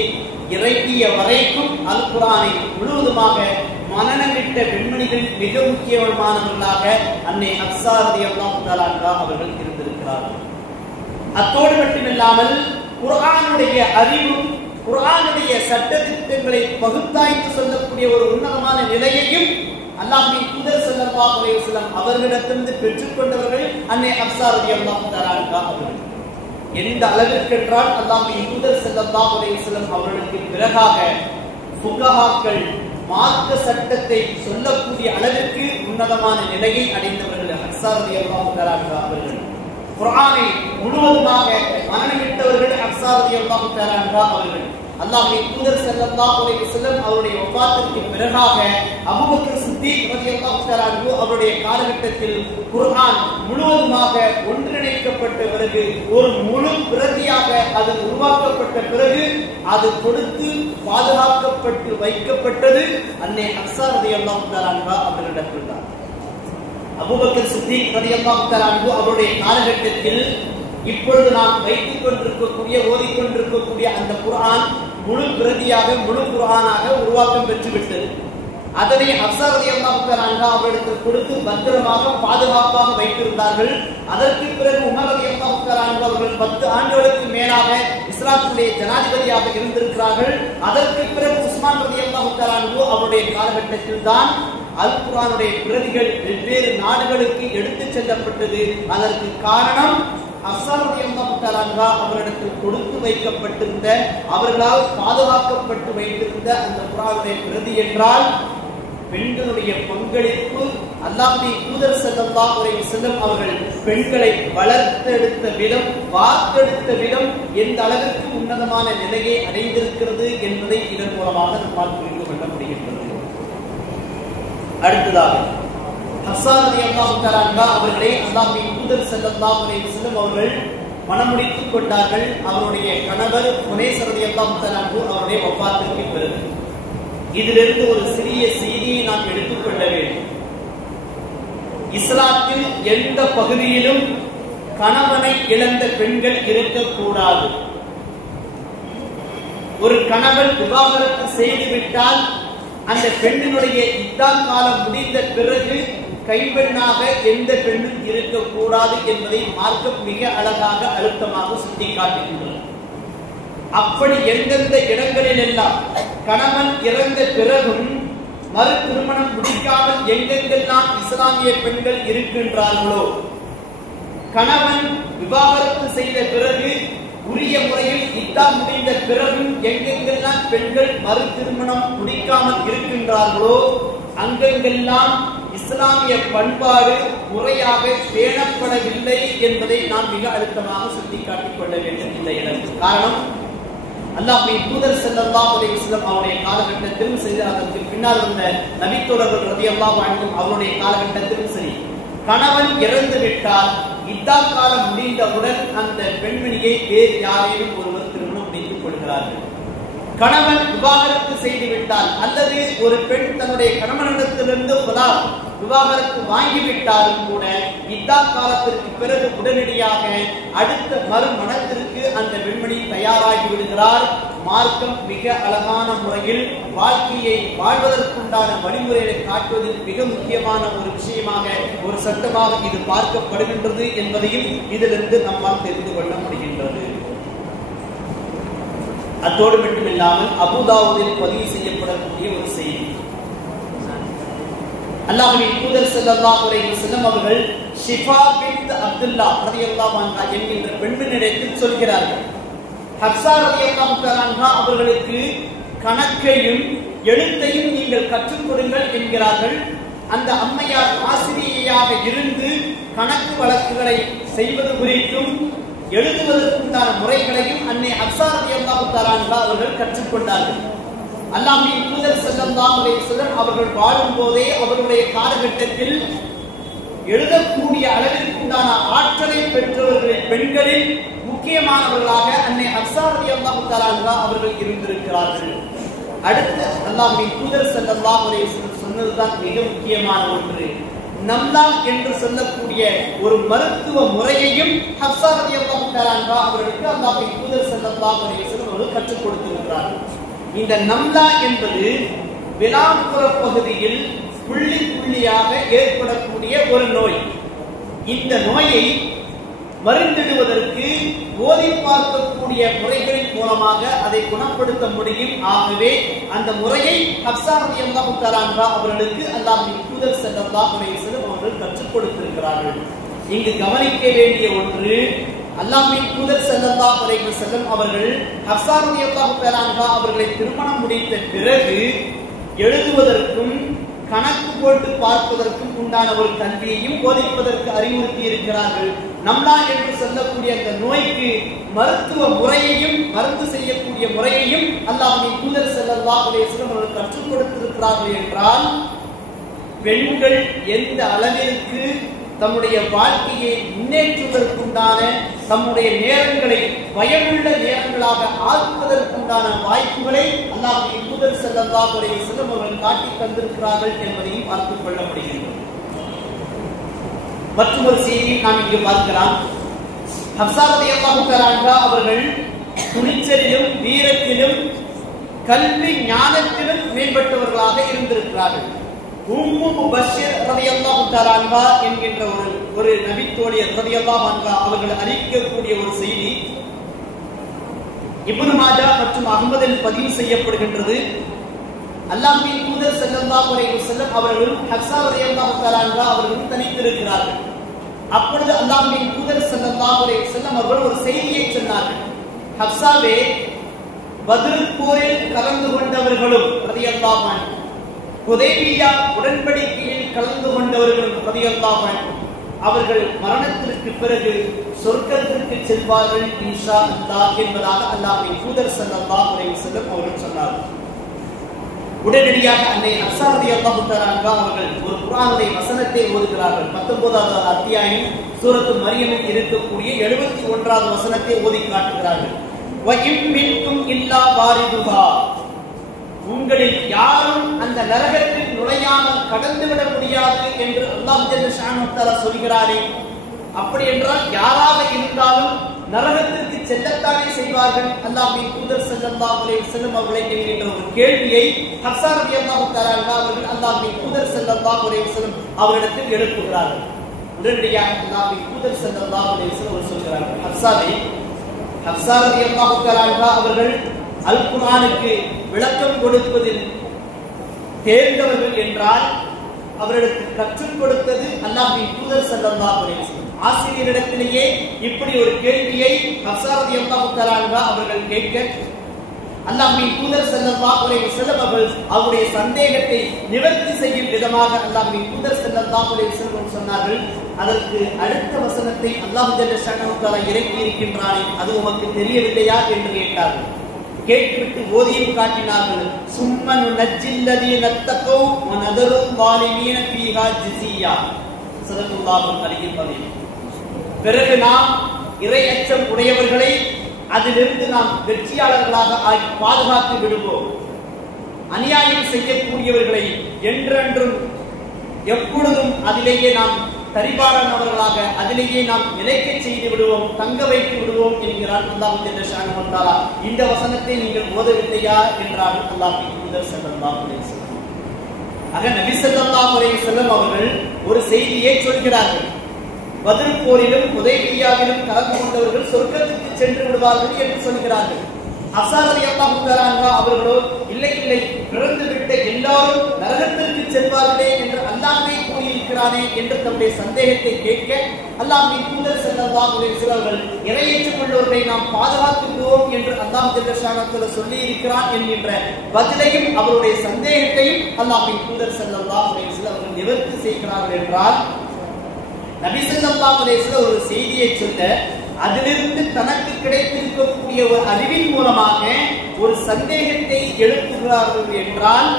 இறங்கிய வரைக்கும் அல் குர்ஆனை முழுவதுமாக மனனமிட்ட பெண்மணிகள் மிக முக்கியமானவர்களாக அன்னை ஹப்ஸா ரலியல்லாஹு தஆலா அன்ஹா அவர்கள் இருந்திருக்கிறார்கள். அத்தோடு மட்டுமில்லாமல் குர்ஆனுடைய அறிவும், குர்ஆனுடைய சட்டதிட்டங்களை பகுத்தாய்ந்து சொல்லக்கூடிய ஒரு உன்னதமான நிலையையும் அல்லாஹ்வின் தூதர் ஸல்லல்லாஹு அலைஹி வஸல்லம் அவர்களிடமிருந்து பெற்றுக்கொண்டவர்கள் அன்னை ஹப்ஸா ரலியல்லாஹு தஆலா அன்ஹா அவர்கள். எந்த அளவிற்கு என்றால் அல்லாஹ்வின் தூதர் ஸல்லல்லாஹு அலைஹி வஸல்லம் அவர்களுக்கு பிறகாக ஃபுகஹாக்கள் மார்க்க சட்டத்தை சொல்லக்கூடிய அளவிற்கு உன்னதமான நிலையை அடைந்தவர்கள் ஹப்ஸா ரலியல்லாஹு தஆலா அன்ஹா அவர்கள். குர்ஆனை முழுவதுமாக மனனமிட்டவர்கள் ஹப்ஸா ரலியல்லாஹு தஆலா அன்ஹா அவர்கள். அல்லாஹ்வின் தூதர் ஸல்லல்லாஹு அலைஹி வஸல்லம் அவருடைய வஃபாத்திற்கு பிறகாக அபூபக்கர் சித்தீக் ரலியல்லாஹு தஆலா அன்ஹு அவருடைய காலகட்டத்தில் குர்ஆன் முழுவதுமாக ஒன்றிணைக்கப்பட்ட பிறகு, ஒரு முழு பிரதியாக அது உருவாக்கப்பட்ட பிறகு அது கொடுத்து பாதுகாக்கப்பட்டு வைக்கப்பட்டது அன்னை ஹப்ஸா ரலியல்லாஹு தஆலா அன்ஹா அவர்களிடத்தில் தான். அபூபக்கர் சித்தீக் ரலியல்லாஹு தஆலா அன்ஹு அவருடைய காலகட்டத்தில் இப்பொழுது நாம் வைத்துக் கொண்டிருக்கக்கூடிய, ஓதிக்கொண்டிருக்கக்கூடிய அந்த குர்ஆன் முழு பிரதியாக, முழு குர்ஆனாக உருவாக்கம் பெற்றுவிட்டது. அதனை ஹப்ஸா ரலியல்லாஹு தஆலா அன்ஹா அவரிடத்தில் கொடுத்து பத்திரமாக பாதுகாப்பாக வைத்திருந்தார்கள். அதற்கு பிறகு உமர் ரலியல்லாஹு தஆலா அன்ஹு அவர்கள் 10 ஆண்டுகளுக்கு மேலாக இஸ்லாத்துடைய ஜனாதிபதியாக இருந்திருக்கிறார்கள். அதற்கு பிறகு உஸ்மான் ரலியல்லாஹு தஆலா அன்ஹு அவருடைய காலகட்டத்தில் தான் அல் குர்ஆனுடைய பிரதிகள் வெவ்வேறு நாடுகளுக்கு எடுத்துச் செல்லப்பட்டது. அதற்கு காரணம் ஹப்ஸா ரலியல்லாஹு தஆலா அன்ஹா அவரிடத்தில் கொடுத்து வைக்கப்பட்டிருந்த, அவர்களால் பாதுகாக்கப்பட்டு வைத்திருந்த அந்த குர்ஆனுடைய பிரதி என்றால் பெண்களுடைய பங்களிப்பு. அல்லாஹ்வின் தூதர் ஸல்லல்லாஹு அலைஹி வஸல்லம் அவர்கள் பெண்களை வளர்த்தெடுத்த விதம், வார்த்தெடுத்த விதம் எந்த அளவிற்கு உன்னதமான நிலையை அடைந்திருக்கிறது என்பதை இதன் மூலமாக நம்மால் புரிந்து கொள்ள முடிகின்றது. அடுத்ததாக ஹப்ஸா ரலியல்லாஹு தஆலா அன்ஹா அவர்களை அல்லாஹ்வின் தூதர் ஸல்லல்லாஹு அலைஹி வஸல்லம் அவர்கள் மணமுடித்துக் கொண்டார்கள். அவருடைய கணவர் ஹுனைஸ் ரலியல்லாஹு தஆலா அன்ஹு அவருடைய வஃபாத்திற்கு பிறகு. இதிலிருந்து ஒரு சிறிய செய்தியை நாம் எடுத்துக்கொள்ள வேண்டும். இஸ்லாத்தில் எந்த பகுதியிலும் கணவனை இழந்த பெண்கள் இருக்கக்கூடாது. ஒரு கணவன் விவாகரத்து செய்துவிட்டால் அந்த பெண்ணினுடைய இத்தா காலம் முடிந்த பிறகு கைப்பெண்ணாக எந்த பெண்ணும் இருக்கக்கூடாது என்பதை மார்க்கம் மிக அழகாக அழுத்தமாக சுட்டிக்காட்டுகின்றது. அப்படி எந்தெந்த இடங்களில் எல்லாம் கணவன் இறந்த பிறகும் மறு திருமணம் முடிக்காமல் எங்கெங்கெல்லாம் இஸ்லாமிய பெண்கள் இருக்கின்றார்களோ, கணவன் விவாகரத்து செய்த பிறகு உரிய முறையில் இத்தா முடிந்த பிறகும் எங்கெங்கெல்லாம் பெண்கள் மறு திருமணம் முடிக்காமல் இருக்கின்றார்களோ அங்கெங்கெல்லாம் இஸ்லாமிய பண்பாடு முறையாக பேணப்படவில்லை என்பதை நாம் மிக அழுத்தமாக சுட்டிக்காட்டிக் கொள்ள வேண்டும். இந்த இடத்தில் காரணம், அல்லாஹ்வின் தூதர் ஸல்லல்லாஹு அலைஹி வஸல்லம் அவருடைய காலகட்டத்திலும் சரி, அதற்கு பின்னால் வந்த நபித்தோழர்கள் ரலியல்லாஹு அன்ஹும் அவருடைய காலகட்டத்திலும் சரி, கணவன் இறந்து விட்டால் இத்தா காலம் முடிந்தவுடன் அந்த பெண்மணியை வேறு யாரேனும் ஒருவர் திருமணம் முடித்துக் கொள்கிறார்கள். கணவன் விவாகரத்து செய்து விட்டால் அல்லது ஒரு பெண் தன்னுடைய கணவனிடத்திலிருந்து விவாகரத்து வாங்கிவிட்டாலும் கூட இத்தா காலத்திற்கு பிறகு உடனடியாக அடுத்த மறுமணத்திற்கு அந்த பெண்மணி தயாராகி விடுகிறார். மார்க்கம் மிக அழகான முறையில் வாழ்க்கையை வாழ்வதற்குண்டான வழிமுறைகளை காட்டுவதில் மிக முக்கியமான ஒரு விஷயமாக, ஒரு சட்டமாக இது பார்க்கப்படுகின்றது என்பதையும் இதிலிருந்து நம்மால் தெரிந்து கொள்ள முடிகின்றது. அத்தோடு மட்டுமில்லாமல் அபூதாவுதில் பதிவு செய்யப்படக்கூடிய ஒரு செய்தி, அல்லாஹ்வின் தூதர் ஸல்லல்லாஹு அலைஹி வஸல்லம் அவர்கள் ஷிஃபா பின்த் அப்துல்லாஹ் ரலியல்லாஹு அன்ஹா என்கின்ற பெண்மணியிடத்தில் சொல்கிறார்கள், ஹப்ஸா ரலியல்லாஹு தஆலா அன்ஹா அவர்களுக்கு கணக்கையும் எழுத்தையும் நீங்கள் கற்றுக் கொடுங்கள் என்கிறார்கள். அந்த அம்மையார் ஆசிரியையாக இருந்து கணக்கு வழக்குகளை செய்வது குறித்தும் எழுதுவதற்குண்டான முறைகளையும் அன்னை ஹப்ஸா ரலியல்லாஹு தஆலா அன்ஹா அவர்கள் கற்றுக்கொண்டார்கள். அல்லாஹ்வின் தூதர் ஸல்லல்லாஹு அலைஹி வஸல்லம் அவர்கள் வாழும் போதே அவருடைய காலகட்டத்தில் எழுதக்கூடிய அளவிற்குண்டான ஆற்றலை பெற்றவர்களின் பெண்களில் முக்கியமானவர்களாக அன்னை ஹப்ஸா ரலியல்லாஹு தஆலா அன்ஹா அவர்கள் இருந்திருக்கிறார்கள். அடுத்து அல்லாஹ்வின் தூதர் ஸல்லல்லாஹு அலைஹி வஸல்லம் சொன்னதுதான் மிக முக்கியமான ஒன்று, நம்லா என்று சொல்லக்கூடிய ஒரு மருத்துவ முறையையும் ஹப்ஸா ரலியல்லாஹு தஆலா அன்ஹா அவர்களுக்கு அல்லாஹ்வின் தூதர் ஸல்லல்லாஹு அலைஹி வஸல்லம் அவர்கள் கற்றுக் கொடுத்திருக்கிறார்கள். இந்த நம்லா என்பது விலாப்புற பகுதியில் புள்ளி புள்ளியாக ஏற்படக்கூடிய ஒரு நோய். இந்த நோயை மருந்திடுவதற்கு ஓதி பார்க்கக்கூடிய முறைகளின் மூலமாக அதை குணப்படுத்த முடியும். ஆகவே அந்த முறையை ஹப்ஸா ரலியல்லாஹு தஆலா அன்ஹா அவர்களுக்கு அல்லாஹ்வின் தூதர் ஸல்லல்லாஹு அலைஹி வஸல்லம் அவர்கள் கற்றுக் கொடுத்திருக்கிறார்கள். இங்கு கவனிக்க வேண்டிய ஒன்று, அல்லாஹ்வின் தூதர் ஸல்லல்லாஹு அலைஹி வஸல்லம் அவர்கள் ஹப்ஸா ரலியல்லாஹு தஆலா அன்ஹா அவர்களை திருமணம் முடித்த பிறகு எழுதுவதற்கும் கணக்கு போட்டு பார்ப்பதற்கும் உண்டான ஒரு கல்வியையும் போதிப்பதற்கு அறிவுறுத்தி இருக்கிறார்கள். நம்லா என்று சொல்லக்கூடிய அந்த நோய்க்கு மருத்துவ முறையையும் மருந்து செய்யக்கூடிய முறையையும் அல்லாஹ்வின் தூதர் ஸல்லல்லாஹு அலைஹி வஸல்லம் அவர்கள் கற்றுக் கொடுத்திருக்கிறார்கள் என்றால், பெண்கள் எந்த அளவிற்கு தம்முடைய வாழ்க்கையை முன்னேற்றுவதற்குண்டான தம்முடைய நேரங்களை பயனுள்ள நேரங்களாக ஆக்குவதற்குண்டான வாய்ப்புகளை அல்லாஹ்வின் தூதர் ஸல்லல்லாஹு அலைஹி வஸல்லம் அவர்கள் காட்டித் தந்திருக்கிறார்கள் என்பதையும் பார்த்துக் கொள்ள முடிகின்றது. மற்றொரு செய்தியை நாம் இங்கு பார்க்கலாம். ஹப்ஸா ரலியல்லாஹு தஆலா அன்ஹா அவர்கள் துணிச்சலிலும் வீரத்திலும் கல்வி ஞானத்திலும் மேம்பட்டவர்களாக இருந்திருக்கிறார்கள். உம்மு முபஷ்ஷிர் ரலியல்லாஹு தஆலா அன்ஹா என்கின்ற ஒரு நபி தோழியர் ரலியல்லாஹு அன்ஹா அவர்கள் அறிவிக்கக்கூடிய ஒரு செய்தி இப்னு மாஜா மற்றும் அஹ்மதில் பதிவு செய்யப்படுகின்றது. அல்லாஹ்வின் தூதர் ஸல்லல்லாஹு அலைஹி வஸல்லம் அவர்கள் ஹப்ஸா ரலியல்லாஹு தஆலா அன்ஹா அவர்கள் தனித்திருக்கிறார்கள். அப்பொழுது அல்லாஹ்வின் தூதர் ஸல்லல்லாஹு அலைஹி வஸல்லம் அவர்கள் ஒரு செய்தியை சொன்னார்கள், ஹப்ஸாவே, பத்ர் போரில் கலந்து கொண்டவர்களும் ரலியல்லாஹு அன்ஹு, ஹுதைபியா உடன்படிக்கையில் கலந்து கொண்டவர்களும் ரலியல்லாஹு அன்ஹு, அவர்கள் மரணத்திற்கு பிறகு சொர்க்கத்திற்கு செல்வார்கள் இன்ஷா அல்லாஹ் என்பதாக அல்லாஹ்வின் தூதர் ஸல்லல்லாஹு அலைஹி வஸல்லம் அவர்கள் சொன்னார்கள். உடனடியாக அன்னை ஹப்ஸா ரலியல்லாஹு தஆலா அன்ஹா அவர்கள் ஒரு குர்ஆனுடைய வசனத்தை ஓதுகிறார்கள். 19வது அத்தியாயம் சூரத்து மரியமில் இருக்கக்கூடிய 71வது வசனத்தை ஓதி காட்டுகிறார்கள். வ இம் மின்கும் இல்லா வாரிதுஹா, உங்களில் யாரும் அந்த நரகத்தில் நுழையாமல் கடந்து விட முடியாது என்று அல்லாஹ் ஜல்ல ஷானஹு தஆலா சொல்கிறாரே, அப்படி என்றால் யாராக இருந்தாலும் நரகத்திற்கு செல்லத்தானே செய்வார்கள். அல்லாஹ்வின் தூதர் ஸல்லல்லாஹு அலைஹி வஸல்லம் அவர்களை என்கின்ற ஒரு கேள்வியை ஹப்ஸா ரலியல்லாஹு தஆலா அன்ஹா அவர்கள் அல்லாஹ்வின் தூதர் ஸல்லல்லாஹு அலைஹி வஸல்லம் அவர்களிடத்தில் எழுப்புகிறார்கள். உடனடியாக அல்லாஹ்வின் தூதர் ஸல்லல்லாஹு அலைஹி வஸல்லம் சொல்கிறார்கள், ஹப்ஸா ரலியல்லாஹு தஆலா அன்ஹா அவர்கள் அல் குர்ஆனுக்கு விளக்கம் கொடுப்பதில் தேர்ந்தவர்கள் என்றால் அவர்களுக்கு கற்றுக் கொடுத்தது அல்லாஹ்வின் தூதர் ஸல்லல்லாஹு அலைஹி வஸல்லம். ஆசிரியரிடத்திலேயே இப்படி ஒரு கேள்வியை ஹப்ஸா ரலியல்லாஹு தஆலா அன்ஹா அவர்கள் கேட்க அல்லாஹ்வின் தூதர் ஸல்லல்லாஹு அலைஹி வஸல்லம் அவருடைய சந்தேகத்தை நிவர்த்தி செய்யும் விதமாக அல்லாஹ்வின் தூதர் ஸல்லல்லாஹு அலைஹி வஸல்லம் சொன்னார்கள், அதற்கு அடுத்த வசனத்தை அல்லாஹ் ஜல்ல ஷஅனஹு தஆலா இறக்கி இருக்கின்றானே அது உமக்கு தெரியவில்லையா என்று கேட்டார்கள். கேட்டுவிட்டு ஓதியும் காட்டினார்கள், சும்மன் நஜ்ஜில்லதீன தக்கௌ வ நதரு ஸாலிமீன ஃபீஹா ஜிஸியா. ஸல்லல்லாஹு அலைஹி வஸல்லம். பிறகு நாம் இறை அச்சம் உடையவர்களை அதிலிருந்து நாம் வெற்றியாளர்களாக ஆகி பாதுகாத்து விடுவோம். அநியாயம் செய்யக்கூடியவர்களை என்றென்றும் எப்பொழுதும் அதிலேயே நாம் தரிபாரானவர்களாக அதிலேயே நாம் நிலைக்க செய்து விடுவோம், தங்க வைத்து விடுவோம் என்கிறார் அல்லாஹ் ஜல்ல ஷஅனஹு தஆலா. இந்த வசனத்தை நீங்கள் ஓதவில்லையா என்றார் அல்லாஹ்வின் தூதர் ஸல்லல்லாஹு அலைஹி வஸல்லம். ஆக நபி ஸல்லல்லாஹு அலைஹி வஸல்லம் அவர்கள் ஒரு செய்தியை சொல்கிறார்கள், பத்ர் போரிலும் ஹுதைபியாவிலும் கலந்து கொண்டவர்கள் சொர்க்கத்துக்கு சென்று விடுவார்கள் என்று சொல்கிறார்கள். ஹப்ஸா ரலியல்லாஹு தஆலா அன்ஹா அவர்களோ இல்லை பிறந்துவிட்ட எல்லாரும் நரகத்திற்கு செல்வார்களே என்று அல்லாஹ்வே கூறியிருக்கிறானே என்று தம்முடைய சந்தேகத்தை கேட்க அல்லாஹ்வின் தூதர் ஸல்லல்லாஹு அலைஹி வஸல்லம் அவர்கள் இறையேற்றுக் கொண்டவர்களை நாம் பாதுகாத்துவோம் என்று அல்லாஹ் ஜல்ல ஷஅனஹு சொல்லி இருக்கிறான் என்கின்ற பதிலையும் அவருடைய சந்தேகத்தையும் அல்லாஹ்வின் தூதர் ஸல்லல்லாஹு அலைஹி வஸல்லம் அவர்கள் நிவர்த்தி செய்கிறார்கள் என்றால் நபி ஸல்லல்லாஹு அலைஹி வஸல்லம் ஒரு செய்தியை சொல்ல அதிலிருந்து தனக்கு கிடைத்திருக்கக்கூடிய ஒரு அறிவின் மூலமாக ஒரு சந்தேகத்தை எழுப்புகிறார்கள் என்றால்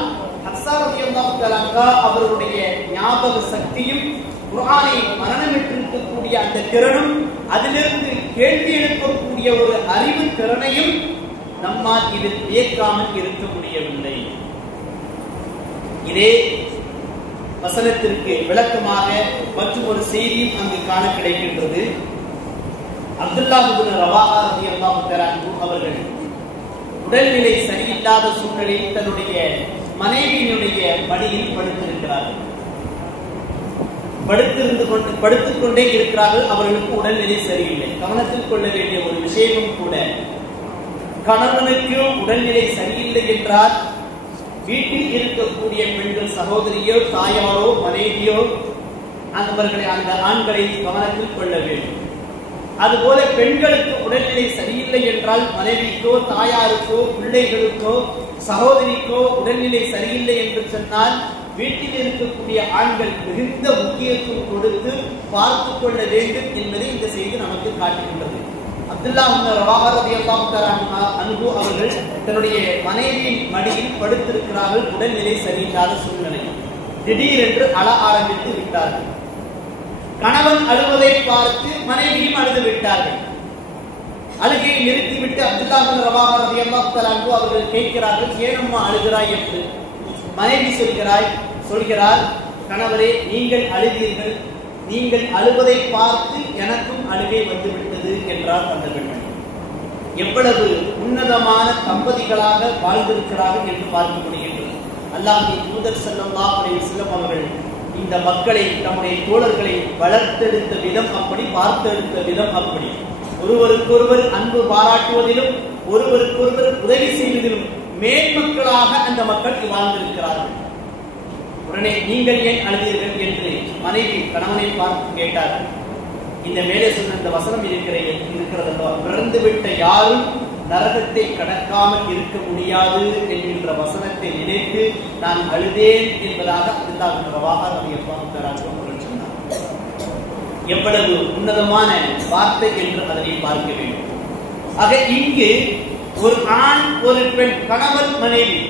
ஹப்ஸா ரலியல்லாஹு தஆலா அன்ஹா அவர்களுடைய ஞாபக சக்தியும் குர்ஆனை மரணமிட்டிருக்கக்கூடிய அந்த திறனும் அதிலிருந்து கேள்வி எழுப்பக்கூடிய ஒரு அறிவு திறனையும் நம்மால் இதில் வியக்காமல் இருக்க முடியவில்லை. இதே வசனத்திற்கு விளக்கமாக மற்றும் ஒரு செய்தியும் அங்கு காண கிடைக்கின்றது. அப்துல்லாஹ் இப்னு ரவாஹா ரலியல்லாஹு தஆலா அன்ஹு அவர்கள் உடல்நிலை சரியில்லாத சூழலில் தன்னுடைய மனைவியினுடைய மடியில் படுத்திருக்கிறார்கள். படுத்துக் கொண்டே இருக்கிறார்கள். அவர்களுக்கு உடல்நிலை சரியில்லை. கவனத்தில் கொள்ள வேண்டிய ஒரு விஷயமும் கூட, கணவனுக்கு உடல்நிலை சரியில்லை என்றால் வீட்டில் இருக்கக்கூடிய பெண்கள் சகோதரியோ தாயாரோ மனைவியோ அவர்களை அந்த ஆண்களை கவனத்தில் கொள்ள வேண்டும். அதுபோல பெண்களுக்கு உடல்நிலை சரியில்லை என்றால் மனைவிக்கோ தாயாருக்கோ பிள்ளைகளுக்கோ சகோதரிக்கோ உடல்நிலை சரியில்லை என்று சொன்னால் வீட்டில் இருக்கக்கூடிய ஆண்கள் மிகுந்த முக்கியத்துவம் கொடுத்து பார்த்துக் கொள்ள வேண்டும் என்பதை இந்த செய்தி நமக்கு காட்டுகின்றது. அப்துல்லாஹ் இப்னு ரவாஹா ரலியல்லாஹு தஆலா அன்ஹு அவர்கள் தன்னுடைய மனைவியின் மடியில் படுத்திருக்கிறார்கள். உடல்நிலை சரியில்லாத சூழ்நிலை. திடீரென்று அழ ஆரம்பித்து விட்டார்கள். கணவன் அழுவதை பார்த்து மனைவியும் அழுது விட்டார்கள். அழுகையை நிறுத்திவிட்டு அப்துல்லாஹ் இப்னு ரவாஹா ரலியல்லாஹு தஆலா அன்ஹு அவர்கள் கேட்கிறார்கள், ஏனம்மா அழுகிறாய் என்று. மனைவி சொல்கிறார், கணவரே நீங்கள் அழுதீர்கள், நீங்கள் அழுவதை பார்த்து எனக்கும் அழுகை வந்துவிட்டது என்றார் அந்த பெண்மணி. எவ்வளவு உன்னதமான தம்பதிகளாக வாழ்ந்திருக்கிறார்கள் என்று பார்க்க முடிகின்றது. அல்லாஹ்வின் தூதர் ஸல்லல்லாஹு அலைஹி வஸல்லம் அவர்கள் இந்த மக்களை தம்முடைய தோழர்களை வளர்த்தெடுத்த விதம் அப்படி, பார்த்தெடுத்த விதம் அப்படி. ஒருவருக்கொருவர் அன்பு பாராட்டுவதிலும் ஒருவருக்கொருவர் உதவி செய்வதிலும் மேன்மக்களாக அந்த மக்கள் வாழ்ந்திருக்கிறார்கள். உடனே நீங்கள் ஏன் அழுதீர்கள் என்று மனைவி கணவனை பார்த்து கேட்டார்கள். இந்த மேலே சொன்ன இந்த வசனம் இருக்கிறதோ, பிறந்துவிட்ட யாரும் நரகத்தை கடக்காமல் இருக்க முடியாது என்கின்ற வசனத்தை நினைத்து நான் அழுதேன் என்பதாக அப்துல்லாஹ் இப்னு ரவாஹா ரலியல்லாஹு தஆலா அவர்கள் சொன்னார். எவ்வளவு உன்னதமான வார்த்தை என்று அதனை பார்க்க வேண்டும். ஆக இங்கு ஒரு ஆண் ஒரு பெண், கணவன் மனைவி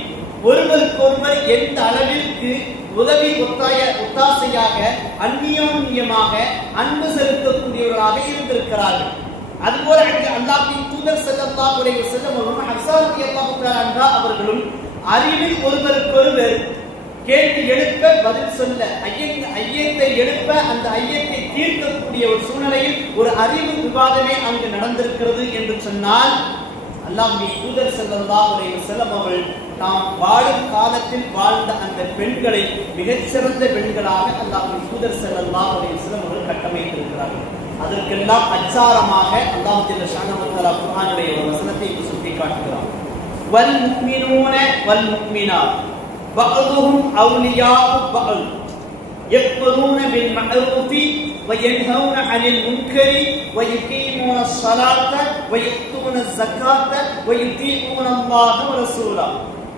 ஒருவருக்கொருவர் எந்த அளவிற்கு உதவி ஒத்தாசையாக அந்நியோன்யமாக அன்பு செலுத்தக்கூடியவர்களாக இருந்திருக்கிறார்கள். அதுபோல அங்கு அல்லாஹ்வின் தூதர் ஸல்லல்லாஹு அலைஹி வஸல்லம் அவர்களும் ஹப்ஸா ரலியல்லாஹு தஆலா அன்ஹா அவர்களும் அறிவில் ஒருவருக்கொருவர் கேள்வி எழுப்ப பதில் சொல்ல, ஐயத்தை எழுப்ப அந்த ஐயத்தை தீர்க்கக்கூடிய ஒரு சூழ்நிலையில் ஒரு அறிவு விவாதமே அங்கு நடந்திருக்கிறது என்று சொன்னால், அல்லாஹ்வின் தூதர் ஸல்லல்லாஹு அலைஹி வஸல்லம் அவர்கள் நாம் வாழும் காலத்தில் வாழ்ந்த அந்த பெண்களை மிகச்சிறந்த பெண்களாக அல்லாஹ்வின் தூதர் ஸல்லல்லாஹு அலைஹி வஸல்லம் அவர்கள் கட்டமைத்திருக்கிறார்கள். அதற்கெல்லாம் அச்சாரமாக அல்லாஹ் ஜல்ல ஷானஹு வ தஆலா குர்ஆனுடைய ஒரு வசனத்தை சுட்டி காட்டுகிறார். வல் முஃமினூன வல் முஃமினாத் பஅதுஹும் அவ்லியாஉ பஅத் யக்ஃபுரூன பில் மஅரூஃபி வ யன்ஹவுன அனில் முன்கரி வ யுகீமூன ஸலாத்த வ யுத்தூன ஸகாத்த வ யுதீஊன அல்லாஹ வ ரசூலஹு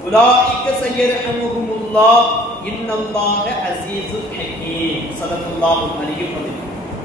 உலாயிக ஸயர்ஹமுஹுமுல்லாஹ் இன்னல்லாஹ அஸீஸுல் ஹகீம். ஸல்லல்லாஹு அலைஹி வஸல்லம்.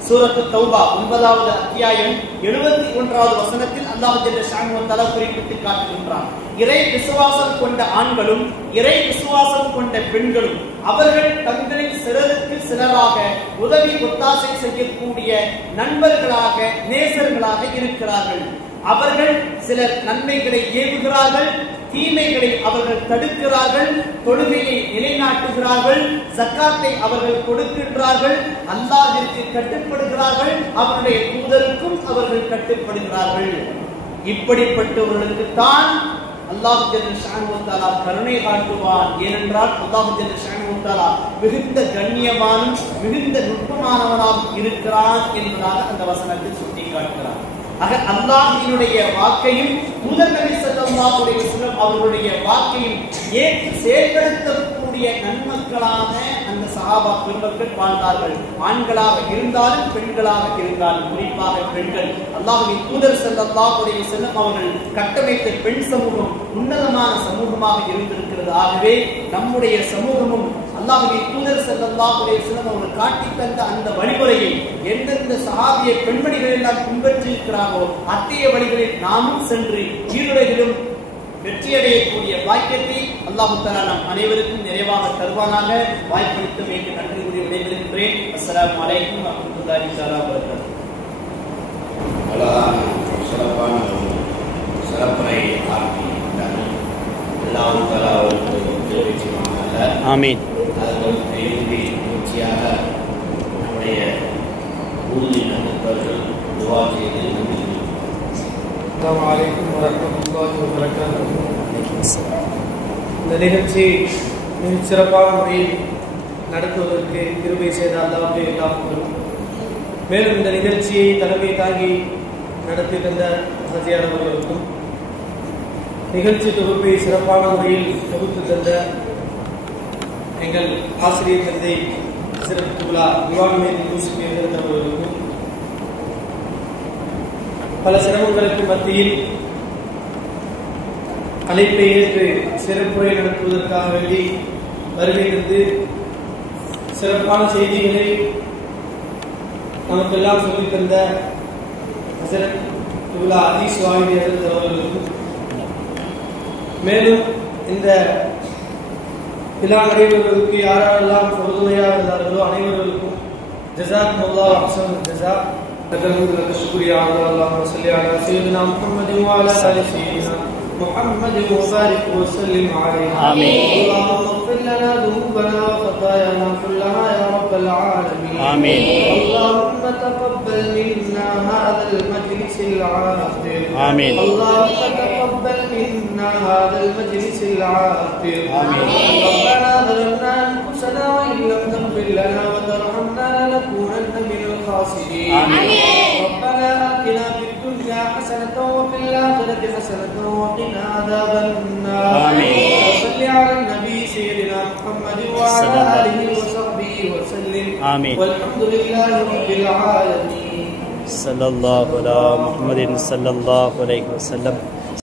சூரத்து தௌபா 9வது அத்தியாயம் 71வது வசனத்தில் அல்லாஹ் ஜல்ல ஷானஹு வ தஆலா குறிப்பிட்டு காட்டுகின்றான், இறை விசுவாசம் கொண்ட ஆண்களும் இறை விசுவாசம் கொண்ட பெண்களும் அவர்கள் தங்களின் சிலருக்கு சிலராக உதவி ஒத்தாசை செய்யக்கூடிய நண்பர்களாக நேசர்களாக இருக்கிறார்கள். அவர்கள் சிலர் நன்மைகளை ஏவுகிறார்கள், தீமைகளை அவர்கள் தடுக்கிறார்கள், தொழுகையை நிலைநாட்டுகிறார்கள், ஜக்காத்தை அவர்கள் கொடுக்கின்றார்கள், அல்லாஹ்விற்கு கட்டுப்படுகிறார்கள், அவருடைய தூதருக்கும் அவர்கள் கட்டுப்படுகிறார்கள். இப்படிப்பட்டவர்களுக்கு தான் அல்லாஹ் ஜல்ல ஷானஹு வ தஆலா கருணை காட்டுவான். ஏனென்றால் அல்லாஹ் ஜல்ல ஷானஹு வ தஆலா மிகுந்த கண்ணியமானும் மிகுந்த நுட்பமானவனாக இருக்கிறான் என்பதாக அந்த வசனத்தில் சுட்டி காட்டுகிறார். ஆக அல்லாஹ்வினுடைய வாக்கையும் தூதர் நபி ஸல்லல்லாஹு அலைஹி வஸல்லம் அவர்களுடைய வாக்கையும் ஏற்று செயல்படுத்தக்கூடிய நன்மக்களாக அந்த சஹாபா பெருமக்கள் வாழ்ந்தார்கள். ஆண்களாக இருந்தாலும் பெண்களாக இருந்தாலும், குறிப்பாக பெண்கள். அல்லாஹ்வின் தூதர் ஸல்லல்லாஹு அலைஹி வஸல்லம் அவர்கள் கட்டமைத்த பெண் சமூகம் உன்னதமான சமூகமாக இருந்திருக்கிறது. ஆகவே நம்முடைய சமூகமும் அல்லாஹ்வின் தூதர் ஸல்லல்லாஹு அலைஹி வஸல்லம் அவர்கள் காட்டி தந்த அந்த வழிமுறையை எந்தெந்த சஹாபிய பெண்மணிகள் எல்லாம் பின்பற்றி இருக்கிறார்களோ அத்தகைய வழிகளில் நாமும் சென்று ஈருலகிலும் வெற்றியடையக்கூடிய பாக்கியத்தை அல்லாஹ் தஆலா நம் அனைவருக்கும் நிறைவாக தருவானாக. வாய்ப்பளித்தமைக்கு நன்றி கூறி விடைபெறுகின்றேன். அஸ்ஸலாமு அலைக்கும் வரஹ்மத்துல்லாஹி தஆலா வ பரகாத்துஹு. அழகான சிறப்பான சிறப்புரை ஆக்கி அல்லாஹ் தஆலா அவர்களுக்கு நிச்சயமாக ஆமீன். அதற்கு இறுதி நிகழ்ச்சியாக நம்முடைய ஊதி நண்பர்கள் துவா செய்து அஸ்ஸலாமு அலைக்கும் வரஹ்மத்துல்லாஹி வ பரகாத்துஹு. இந்த நிகழ்ச்சியை மிகச் சிறப்பான முறையில் நடத்துவதற்கு கிருபை செய்த அல்லாஹ்வுக்கு எல்லா புகழும். மேலும் இந்த நிகழ்ச்சியை தலைமை தாங்கி நடத்தி தந்த ஹஜியார் அவர்களுக்கும், நிகழ்ச்சி தொகுப்பை சிறப்பான முறையில் தொகுத்து தந்த எங்கள் ஆசிரியர் தந்தை சிறப்புலா திவான்மேதி யூசுப் அவர்களுக்கும், பல சிரமங்களுக்கு மத்தியில் அழைப்பை ஏற்று சிறப்புரை நடத்துவதற்காக வேண்டி வருகை தந்து சிறப்பான செய்திகளை நமக்கெல்லாம் சொல்லித் தந்த ஹஸரத் துலா அதீஸ் வாஹிதி ஹஸரத் அவர்களுக்கும், மேலும் இந்த விழா நடைபெறுவதற்கு யாரெல்லாம் உறுதுணையாக இருந்தார்களோ அனைவர்களுக்கும் ஜஸாக்குமுல்லாஹ் அஹ்ஸனல் ஜஸா. لك الشكر يا الله. اللهم صل على سيدنا محمد وعلى ال سيدنا محمد وبارك وسلم عليه. آمين. اللهم اغفر لنا ذنوبنا وخطايانا كلها يا رب العالمين. آمين. اللهم تقبل منا هذا المجلس العاطر. آمين. اللهم تقبل منا هذا المجلس العاطر. آمين. ربنا ظلمنا أنفسنا وإن لم تغفر لنا وترحمنا لنكونن من الخاسرين. آمين. ربنا آتنا في الدنيا حسنة وفي الآخرة حسنة وقنا عذاب النار. آمين. وصل على النبي سيدنا محمد وعلى آله وصحبه وسلم. آمين. والحمد لله رب العالمين. صلى الله على محمد صلى الله عليه وسلم.